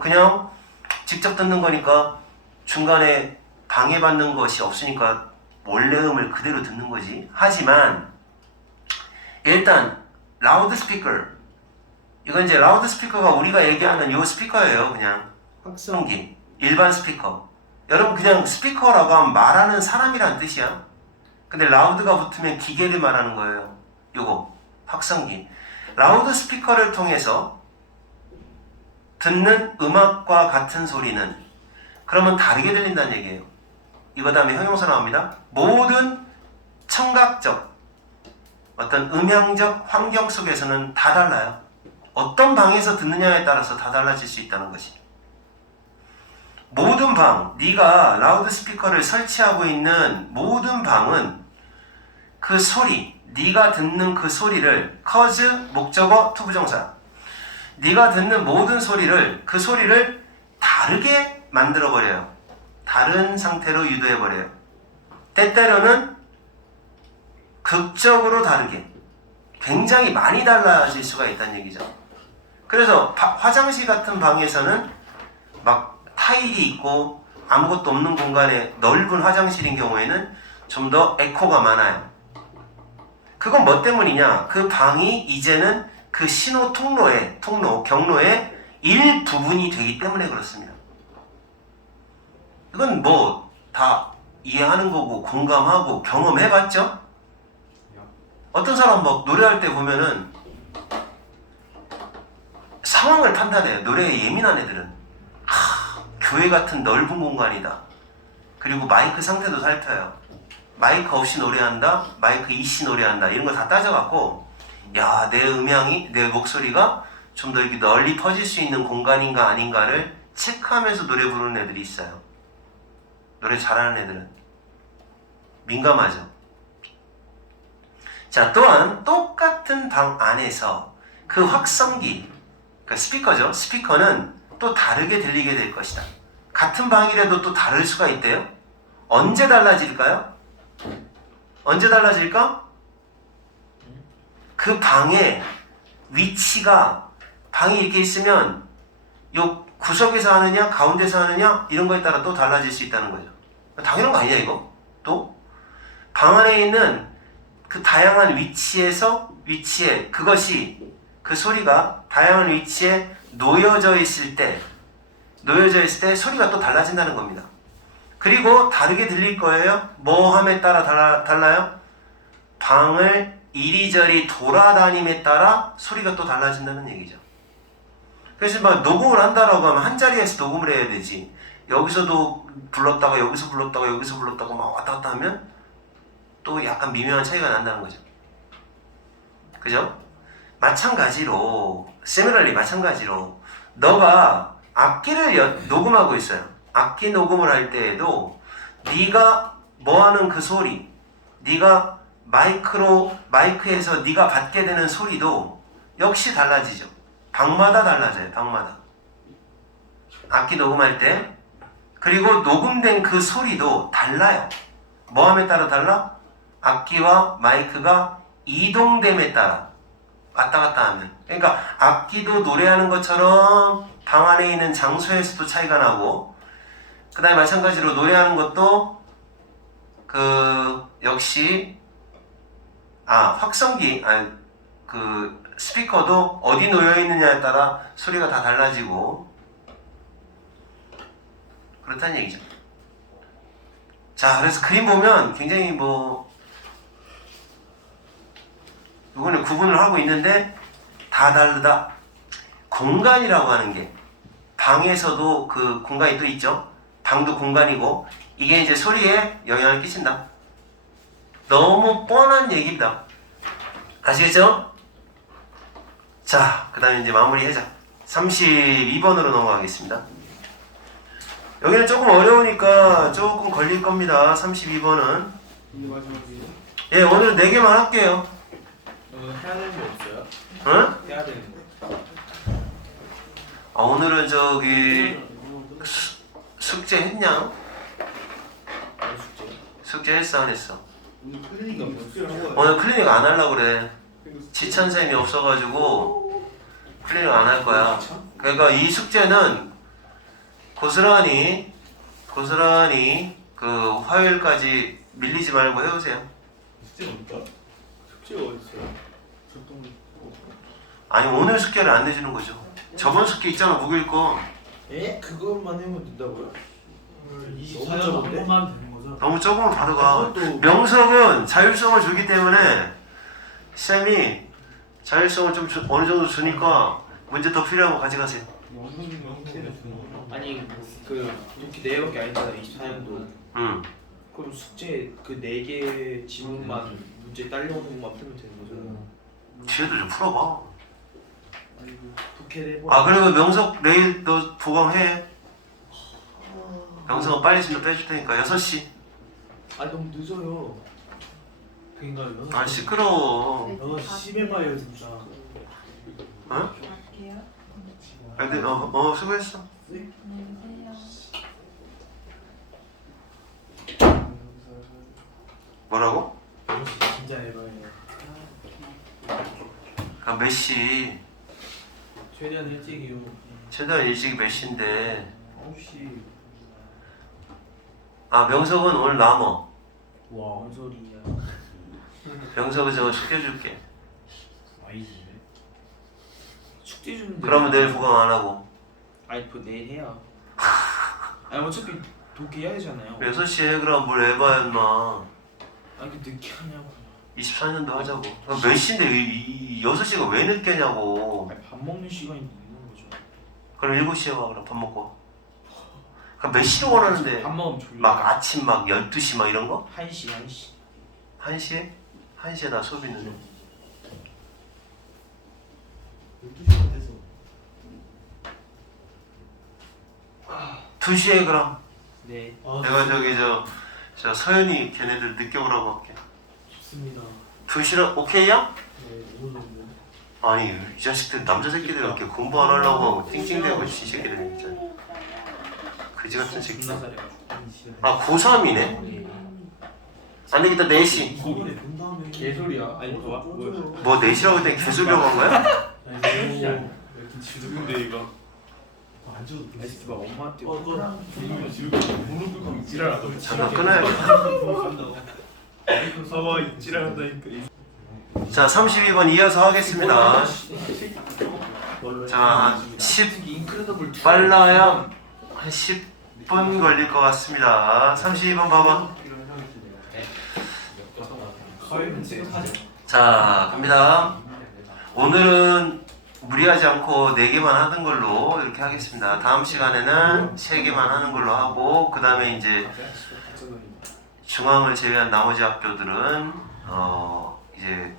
그냥 직접 듣는 거니까 중간에 방해받는 것이 없으니까 원래음을 그대로 듣는 거지. 하지만 일단 라우드 스피커, 이건 이제 라우드 스피커가 우리가 얘기하는 요 스피커예요. 그냥 확성기, 일반 스피커. 여러분 그냥 스피커라고 하면 말하는 사람이란 뜻이야. 근데 라우드가 붙으면 기계를 말하는 거예요. 요거 확성기. 라우드 스피커를 통해서 듣는 음악과 같은 소리는 그러면 다르게 들린다는 얘기예요. 이거 다음에 형용사 나옵니다. 모든 청각적 어떤 음향적 환경 속에서는 다 달라요. 어떤 방에서 듣느냐에 따라서 다 달라질 수 있다는 것이. 모든 방, 네가 라우드 스피커를 설치하고 있는 모든 방은 그 소리, 네가 듣는 그 소리를 cause, 목적어, 투부정사, 네가 듣는 모든 소리를, 그 소리를 다르게 만들어버려요. 다른 상태로 유도해버려요. 때때로는 극적으로 다르게, 굉장히 많이 달라질 수가 있다는 얘기죠. 그래서 화장실 같은 방에서는 막 타일이 있고 아무것도 없는 공간에 넓은 화장실인 경우에는 좀 더 에코가 많아요. 그건 뭐 때문이냐? 그 방이 이제는 그 신호 경로의 일부분이 되기 때문에 그렇습니다. 이건 뭐 다 이해하는 거고 공감하고 경험해봤죠? 어떤 사람 막 노래할 때 보면은 상황을 판단해요. 노래에 예민한 애들은. 교회 같은 넓은 공간이다. 그리고 마이크 상태도 살펴요. 마이크 없이 노래한다, 마이크 이씨 노래한다, 이런 거 다 따져갖고, 야, 내 음향이, 내 목소리가 좀 더 이렇게 널리 퍼질 수 있는 공간인가 아닌가를 체크하면서 노래 부르는 애들이 있어요. 노래 잘하는 애들은. 민감하죠. 자, 또한 똑같은 방 안에서 그 확성기, 그 스피커죠. 스피커는 또 다르게 들리게 될 것이다. 같은 방이라도 또 다를 수가 있대요. 언제 달라질까요? 언제 달라질까? 그 방의 위치가, 방이 이렇게 있으면 요 구석에서 하느냐 가운데서 하느냐 이런 거에 따라 또 달라질 수 있다는 거죠. 당연한 거 아니냐 이거? 또 방 안에 있는 그 다양한 위치에 그것이, 그 소리가 다양한 위치에 놓여져 있을 때 소리가 또 달라진다는 겁니다. 그리고 다르게 들릴 거예요. 뭐 함에 따라 달라요? 방을 이리저리 돌아다님에 따라 소리가 또 달라진다는 얘기죠. 그래서 막 녹음을 한다라고 하면 한 자리에서 녹음을 해야 되지. 여기서도 불렀다가 여기서 불렀다가 여기서 불렀다가 막 왔다 갔다 하면 또 약간 미묘한 차이가 난다는 거죠. 그죠? 마찬가지로 너가 악기를 녹음하고 있어요. 악기 녹음을 할 때에도 네가 뭐하는 그 소리, 네가 마이크에서 네가 받게 되는 소리도 역시 달라지죠. 방마다 달라져요. 방마다. 악기 녹음할 때. 그리고 녹음된 그 소리도 달라요. 뭐함에 따라 달라? 악기와 마이크가 이동됨에 따라 왔다 갔다 하면. 그러니까 악기도 노래하는 것처럼 방 안에 있는 장소에서도 차이가 나고, 그 다음에 마찬가지로 노래하는 것도 역시 확성기, 스피커도 어디 놓여 있느냐에 따라 소리가 다 달라지고 그렇다는 얘기죠. 자, 그래서 그림 보면 굉장히 그거는 구분을 하고 있는데 다 다르다. 공간이라고 하는 게 방에서도 그 공간이 또 있죠. 방도 공간이고 이게 이제 소리에 영향을 끼친다. 너무 뻔한 얘기입니다. 아시겠죠? 자, 그 다음에 이제 마무리 해자. 32번으로 넘어가겠습니다. 여기는 조금 어려우니까 조금 걸릴 겁니다. 32번은. 근데 마지막에 예, 오늘 4개만 할게요. 해야 되는 게 없어요? 응? 해야 되는 거. 아, 오늘은 저기 숙제 했냐? 숙제. 숙제 했어 안 했어? 오늘 클리닉 안 숙제를 하고 오늘 클리닉 안 하려고 그래. 지찬쌤이 없어가지고 클리닉 안 할 거야. 그러니까 이 숙제는 고스란히 그 화요일까지 밀리지 말고 해오세요. 숙제가 없다? 숙제가 어딨어요? 적동 아니 오늘 숙제를 안 내주는 거죠. 저번 숙제 있잖아 목요일 거. 에? 그것만 하면 된다고요? 24년 한 번만 되는 거죠? 너무 조금은 받아가. 그것도- 명석은 자율성을 주기 때문에 쌤이 자율성을 좀 어느 정도 주니까 문제 더 필요한 거 가져가세요. 아니 그 이렇게 4개밖에 아니잖아 24년도. 응. 그럼 숙제 그 4개 지문만 문제 딸려오는 것만 풀면 되는 거잖아. 뒤에도 좀 풀어봐. 독해를 해봐. 아 그리고 명석 내일 너 보강해. 명석은 빨리 진도 빼줄 테니까 6시. 아니 너무 늦어요. 그인가요? 아 시끄러워. 너 심해봐요 진짜. 어? 갈게요. 근데 수고했어. 안녕히 뭐라고? 진짜 해봐요. 아 메시. 최대한 일찍이요. 최대한 일찍 메시인데. 9시. 아 명석은 오늘 남어. 와. 뭔 소리야? 명석은 저거 시켜줄게. 아이지. 숙제 주는데. 그러면 내일 보강 안 하고. 아니 그거 내일 해요. 아니 어차피 독해해야 되잖아요. 6시에 해 그럼 뭘 해봐야 인마. 아니 그 늦게 하냐고. 24년도 하자고. 그럼 몇 시인데 이 6시가 왜 늦게냐고. 아니 밥 먹는 시간이 있는 거죠. 그럼 7시에 와 그럼 밥 먹고 와. 그럼 몇 시로 원하는데 밥 먹으면 졸려. 막 아침 막 12시 막 이런 거? 1시. 1시에? 1시에 나 수업 있는데 12시간 돼서. 2시에 그럼 네. 내가 저기 저 서연이 걔네들 늦게 오라고 할게. 좋습니다. 2시로 오케이야? 네, 어느 정도. 아니 이 자식들 남자 새끼들 이렇게 공부 안 하려고 하고 띵띵대고 이 새끼들 진짜 그지 같은 새끼. 존나 잘해가지고. 아 고3이네? 안 되겠다 4시. 이번에 본 다음에 개소리야. 아니 뭐야? 뭐 4시라고 했더니 개소리라고 한 거야? 누군데 이거? 안 줘도 이 새끼 막 엄마한테. 이거 지금 무릎 꿇고 지랄하고. 잠깐 끊어야겠다. 봐봐 지랄한다니까. 자 32번 이어서 하겠습니다. 자 10 인크레더블 빨라야 한 10분 걸릴 것 같습니다. 32번 봐봐. 자 갑니다. 오늘은 무리하지 않고 4개만 하는 걸로 이렇게 하겠습니다. 다음 시간에는 3개만 하는 걸로 하고 그 다음에 이제 중앙을 제외한 나머지 학교들은 이제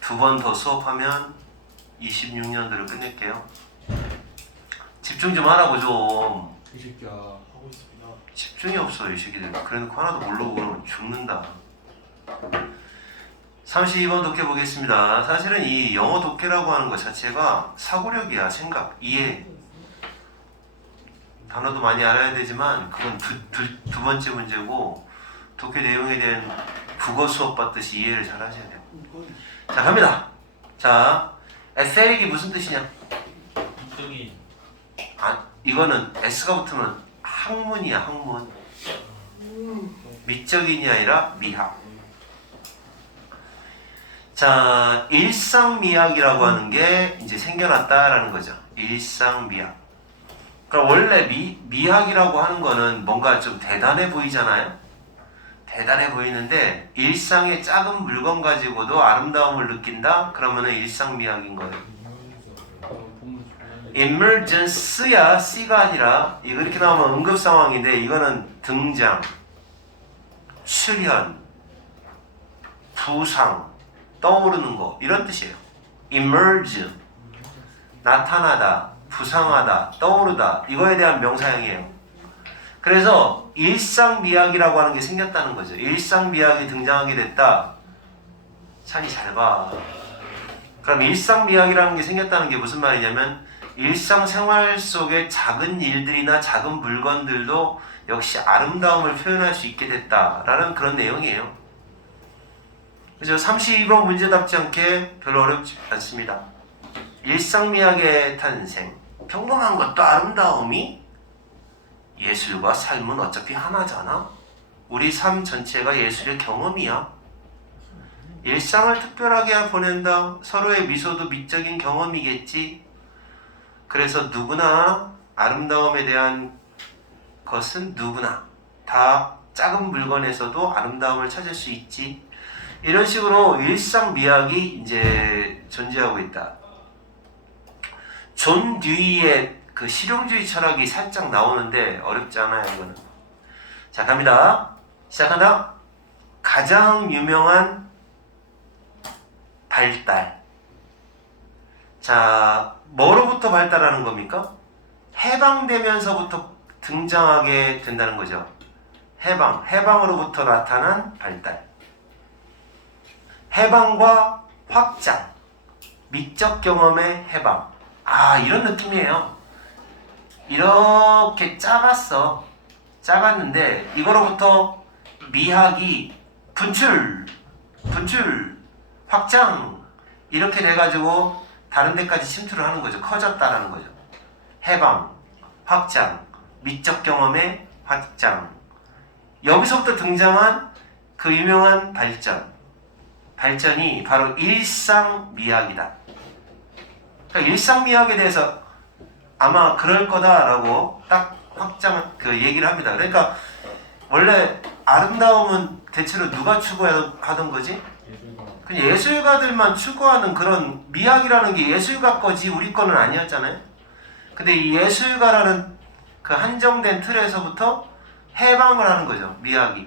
2번 더 수업하면 26년도를 끝낼게요. 집중 좀 하라고 좀. 이 새끼야 하고 있습니다. 집중이 없어 이 새끼들. 그래놓고 하나도 모르고 그러면 죽는다. 32번 독해 보겠습니다. 사실은 이 영어 독해라고 하는 것 자체가 사고력이야. 생각, 이해. 단어도 많이 알아야 되지만 그건 두 번째 문제고 독해 내용에 대한 국어 수업 받듯이 이해를 잘 하셔야 돼요. 자 갑니다. 자 에세릭이 무슨 뜻이냐? 이성이 아 이거는 S가 붙으면 학문이야 학문. 미적인이 아니라 미학. 자 일상미학이라고 하는 게 이제 생겨났다라는 거죠. 일상미학. 그러니까 원래 미학이라고 하는 거는 뭔가 좀 대단해 보이잖아요. 대단해 보이는데 일상의 작은 물건 가지고도 아름다움을 느낀다? 그러면은 일상미학인 거예요. emergency야 C가 아니라 이거 이렇게 나오면 응급 상황인데 이거는 등장, 출현, 부상, 떠오르는 거 이런 뜻이에요. emerge 나타나다, 부상하다, 떠오르다 이거에 대한 명사형이에요. 그래서 일상미학이라고 하는 게 생겼다는 거죠. 일상미학이 등장하게 됐다. 찬이 잘 봐. 그럼 일상미학이라는 게 생겼다는 게 무슨 말이냐면 일상생활 속의 작은 일들이나 작은 물건들도 역시 아름다움을 표현할 수 있게 됐다라는 그런 내용이에요. 그죠? 32번 문제답지 않게 별로 어렵지 않습니다. 일상미학의 탄생. 평범한 것도 아름다움이 예술과 삶은 어차피 하나잖아. 우리 삶 전체가 예술의 경험이야. 일상을 특별하게 보낸다. 서로의 미소도 미적인 경험이겠지. 그래서 누구나 아름다움에 대한 것은 누구나 다 작은 물건에서도 아름다움을 찾을 수 있지. 이런 식으로 일상미학이 이제 존재하고 있다. 존 듀이의 그 실용주의 철학이 살짝 나오는데 어렵지 않아요, 이거는. 자, 갑니다. 시작한다. 가장 유명한 발달. 자, 뭐로부터 발달하는 겁니까? 해방되면서부터 등장하게 된다는 거죠. 해방으로부터 나타난 발달. 해방과 확장, 미적 경험의 해방. 아, 이런 느낌이에요. 이렇게 작았는데 이거로부터 미학이 분출, 확장 이렇게 돼가지고 다른 데까지 침투를 하는 거죠. 커졌다라는 거죠. 해방, 확장, 미적 경험의 확장. 여기서부터 등장한 그 유명한 발전이 바로 일상미학이다. 그러니까 일상미학에 대해서 아마 그럴 거다라고 딱 얘기를 합니다. 그러니까 원래 아름다움은 대체로 누가 추구하던 거지? 그냥 예술가들만 추구하는 그런 미학이라는 게 예술가 거지 우리 거는 아니었잖아요. 근데 이 예술가라는 그 한정된 틀에서부터 해방을 하는 거죠. 미학이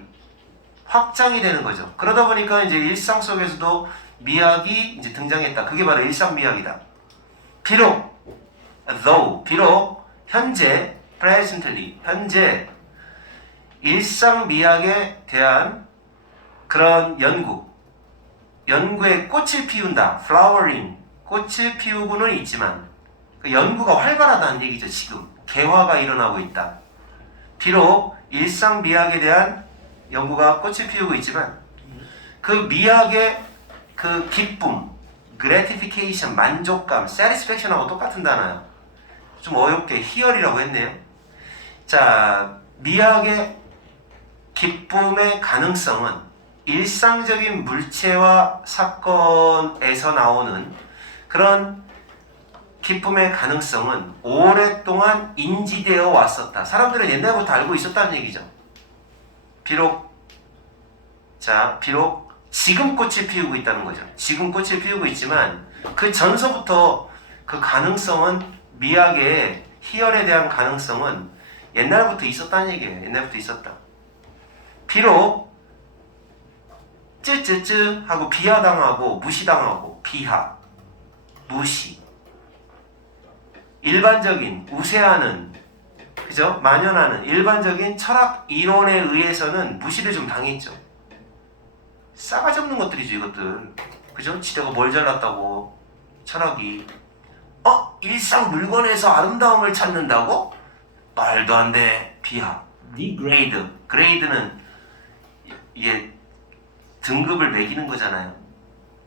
확장이 되는 거죠. 그러다 보니까 이제 일상 속에서도 미학이 이제 등장했다. 그게 바로 일상미학이다. 비록 현재 presently 현재 일상미학에 대한 그런 연구에 꽃을 피운다. flowering 꽃을 피우고는 있지만 그 연구가 활발하다는 얘기죠. 지금 개화가 일어나고 있다. 비록 일상미학에 대한 연구가 꽃을 피우고 있지만 그 미학의 그 기쁨, gratification, 만족감, satisfaction하고 똑같은 단어예요. 좀 어렵게 희열이라고 했네요. 자, 미학의 기쁨의 가능성은 일상적인 물체와 사건에서 나오는 그런 기쁨의 가능성은 오랫동안 인지되어 왔었다. 사람들은 옛날부터 알고 있었다는 얘기죠. 비록 지금 꽃을 피우고 있다는 거죠. 지금 꽃을 피우고 있지만 그 전서부터 그 가능성은 미학의 희열에 대한 가능성은 옛날부터 있었다는 얘기예요. 옛날부터 있었다. 비록 쯔쯔쯔 하고 비하당하고 무시당하고 무시 일반적인 우세하는 그죠? 만연하는 일반적인 철학 이론에 의해서는 무시를 좀 당했죠. 싸가지 없는 것들이죠, 이것들. 그죠? 지대가 뭘 잘났다고 철학이 일상 물건에서 아름다움을 찾는다고? 말도 안 돼. 그레이드는 이게 등급을 매기는 거잖아요.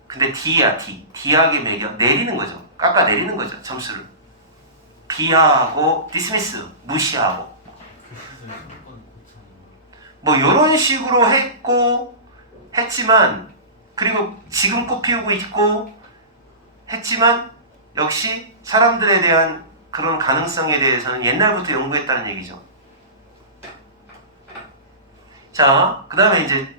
근데 D하게 매겨 내리는 거죠. 깎아 내리는 거죠, 점수를. 비하하고 디스미스 무시하고 뭐 이런 식으로 했지만 그리고 지금 꽃 피우고 있고 했지만 역시 사람들에 대한 그런 가능성에 대해서는 옛날부터 연구했다는 얘기죠. 자, 그 다음에 이제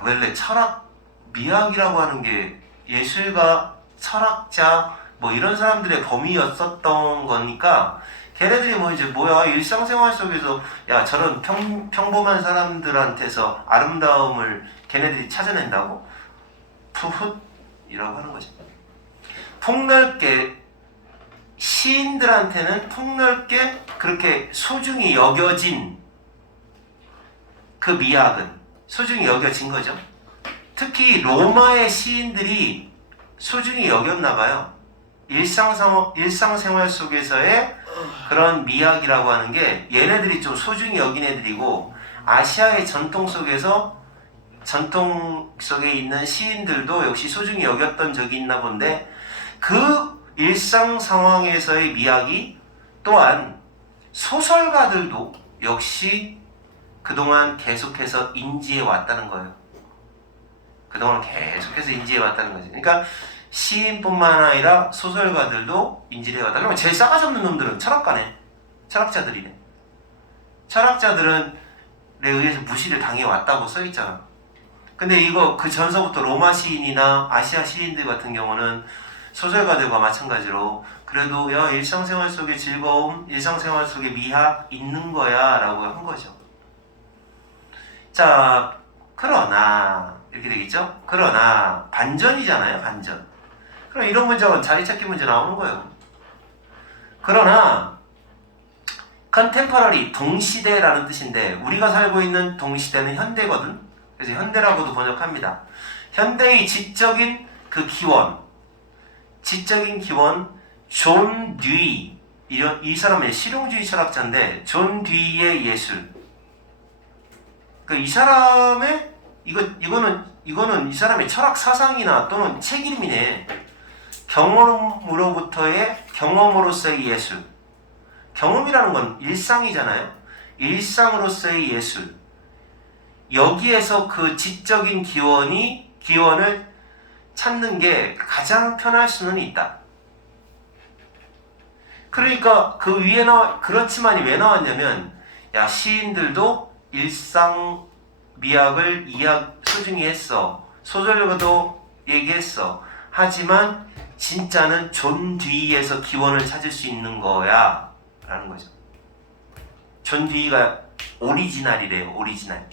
원래 철학 미학이라고 하는 게 예술가, 철학자 뭐 이런 사람들의 범위였었던 거니까 걔네들이 뭐 이제 뭐야 일상생활 속에서 야 저런 평범한 사람들한테서 아름다움을 걔네들이 찾아낸다고? 푸훗이라고 하는 거죠. 폭넓게 시인들한테는 폭넓게 그렇게 소중히 여겨진 그 미학은 소중히 여겨진 거죠. 특히 로마의 시인들이 소중히 여겼나 봐요. 일상생활 속에서의 그런 미학이라고 하는 게 얘네들이 좀 소중히 여긴 애들이고 아시아의 전통 속에 있는 시인들도 역시 소중히 여겼던 적이 있나 본데 그 일상 상황에서의 미학이 또한 소설가들도 역시 그동안 계속해서 인지해 왔다는 거예요. 그동안 계속해서 인지해 왔다는 거죠. 그러니까 시인뿐만 아니라 소설가들도 인지를 해왔다. 그러면 제일 싸가지 없는 놈들은 철학가네. 철학자들이네. 철학자들에 의해서 무시를 당해왔다고 써있잖아. 근데 이거 그 전서부터 로마 시인이나 아시아 시인들 같은 경우는 소설가들과 마찬가지로 그래도 야 일상생활 속의 즐거움, 일상생활 속의 미학 있는 거야 라고 한 거죠. 자, 그러나 이렇게 되겠죠? 그러나 반전이잖아요. 반전. 그럼 이런 문제는 자리찾기 문제 나오는 거예요. 그러나 컨템퍼러리, 동시대라는 뜻인데 우리가 살고 있는 동시대는 현대거든. 그래서 현대라고도 번역합니다. 현대의 지적인 그 기원, 존 듀이, 이 사람의 실용주의 철학자인데 존 듀이의 예술. 그 이 사람의 이거는 이 사람의 철학 사상이나 또는 책 이름이네. 경험으로서의 예술. 경험이라는 건 일상이잖아요. 일상으로서의 예술. 여기에서 그 지적인 기원을 찾는 게 가장 편할 수는 있다. 그러니까 그 위에 그렇지만이 왜 나왔냐면 야 시인들도 일상 미학을 소중히 했어. 소설가도 얘기했어. 하지만 진짜는 존 듀이에서 기원을 찾을 수 있는 거야 라는 거죠. 존 듀이가 오리지널이래요. 오리지널.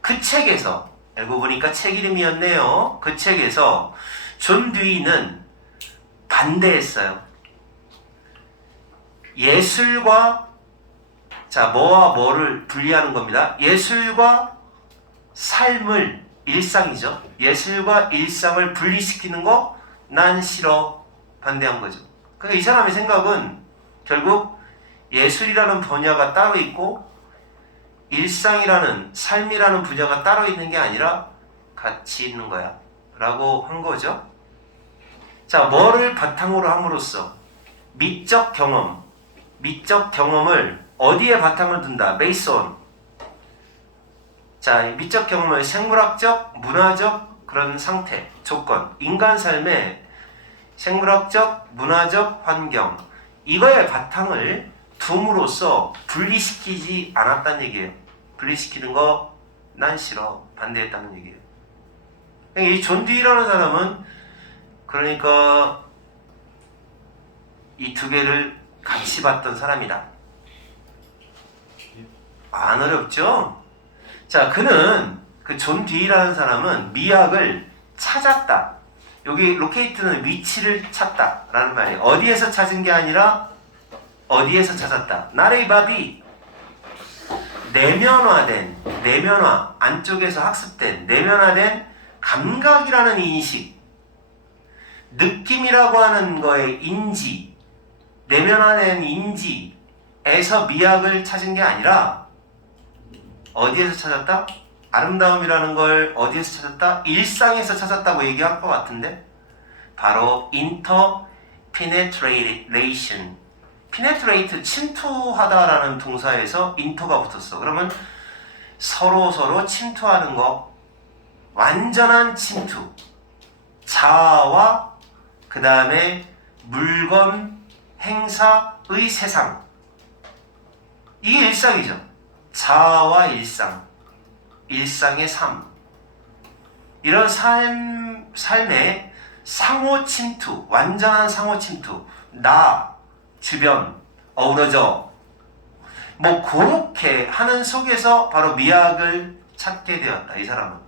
그 책에서 알고 보니까 책 이름이었네요. 그 책에서 존 듀이는 반대했어요. 예술과 뭐와 뭐를 분리하는 겁니다. 예술과 삶을 일상이죠. 예술과 일상을 분리시키는 거 난 싫어. 반대한 거죠. 그러니까 이 사람의 생각은 결국 예술이라는 분야가 따로 있고 일상이라는 삶이라는 분야가 따로 있는 게 아니라 같이 있는 거야 라고 한 거죠. 자, 뭐를 바탕으로 함으로써 미적 경험을 어디에 바탕을 둔다? based on. 자, 미적 경험을 생물학적, 문화적 그런 상태, 조건, 인간 삶의 생물학적, 문화적 환경 이거에 바탕을 둠으로써 분리시키지 않았다는 얘기예요. 분리시키는 거 난 싫어. 반대했다는 얘기예요. 이 존 듀이라는 사람은 그러니까 이 두 개를 같이 봤던 사람이다. 안 어렵죠? 자, 그는 그 존 듀이라는 사람은 미학을 찾았다. 여기 로케이트는 위치를 찾다라는 말이에요. 어디에서 찾은 게 아니라 어디에서 찾았다. 나레이바비 내면화 안쪽에서 학습된 내면화된 감각이라는 인식, 느낌이라고 하는 거의 인지, 내면화된 인지에서 미학을 찾은 게 아니라 어디에서 찾았다? 아름다움이라는 걸 어디에서 찾았다? 일상에서 찾았다고 얘기할 것 같은데 바로 interpenetration. penetrate, 침투하다라는 동사에서 inter가 붙었어. 그러면 서로 침투하는 거, 완전한 침투. 자아와 그 다음에 물건, 행사의 세상. 이게 일상이죠. 자아와 일상. 일상의 삶. 이런 삶의 상호 침투, 완전한 상호 침투. 나, 주변, 어우러져. 뭐 그렇게 하는 속에서 바로 미학을 찾게 되었다. 이 사람은.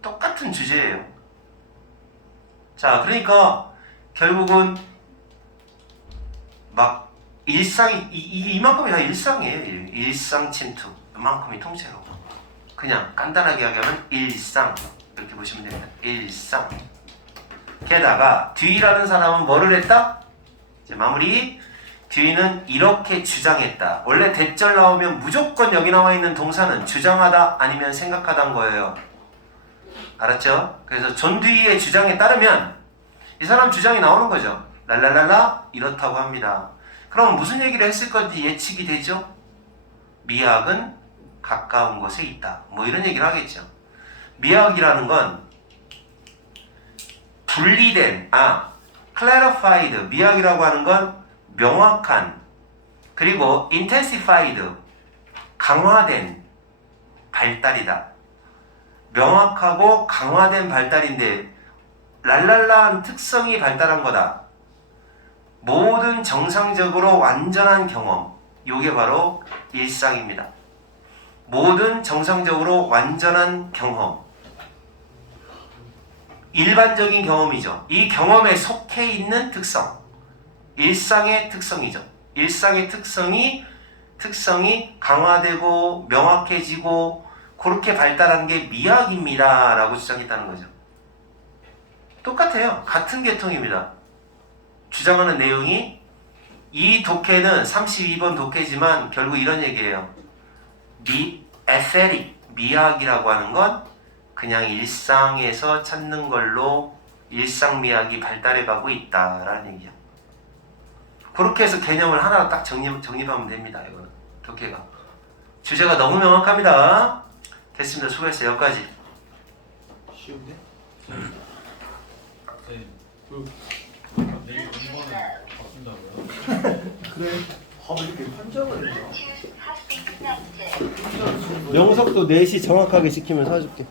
똑같은 주제예요. 자, 그러니까 결국은 막 일상이 이만큼이 다 일상이에요. 일상 침투. 이만큼이 통째로. 그냥 간단하게 하면 일상. 이렇게 보시면 됩니다. 일상. 게다가 뒤라는 사람은 뭐를 했다? 이제 마무리. 뒤는 이렇게 주장했다. 원래 대절 나오면 무조건 여기 나와 있는 동사는 주장하다 아니면 생각하다인 거예요. 알았죠? 그래서 존 뒤의 주장에 따르면 이 사람 주장이 나오는 거죠. 랄랄랄라 이렇다고 합니다. 그럼 무슨 얘기를 했을 건지 예측이 되죠? 미학은 가까운 곳에 있다. 뭐 이런 얘기를 하겠죠. 미학이라는 건 분리된, clarified, 미학이라고 하는 건 명확한, 그리고 intensified, 강화된 발달이다. 명확하고 강화된 발달인데 랄랄라한 특성이 발달한 거다. 모든 정상적으로 완전한 경험, 이게 바로 일상입니다. 모든 정상적으로 완전한 경험, 일반적인 경험이죠. 이 경험에 속해 있는 특성, 일상의 특성이죠. 일상의 특성이 강화되고 명확해지고 그렇게 발달한 게 미학입니다 라고 주장했다는 거죠. 똑같아요. 같은 계통입니다. 주장하는 내용이 이 독해는 32번 독해지만 결국 이런 얘기예요. 에세릭, 미학이라고 하는 건 그냥 일상에서 찾는 걸로 일상미학이 발달해가고 있다라는 얘기죠. 그렇게 해서 개념을 하나 딱 정립하면 됩니다. 이거는 독해가. 주제가 너무 명확합니다. 됐습니다. 수고했어요. 여기까지. 쉬운데? 네. 내일 공부는 바꾼다고요? 그래. 왜 이렇게 환장을 해? Bluetooth has been connected. 명석도 4시 정확하게 시키면 사줄게.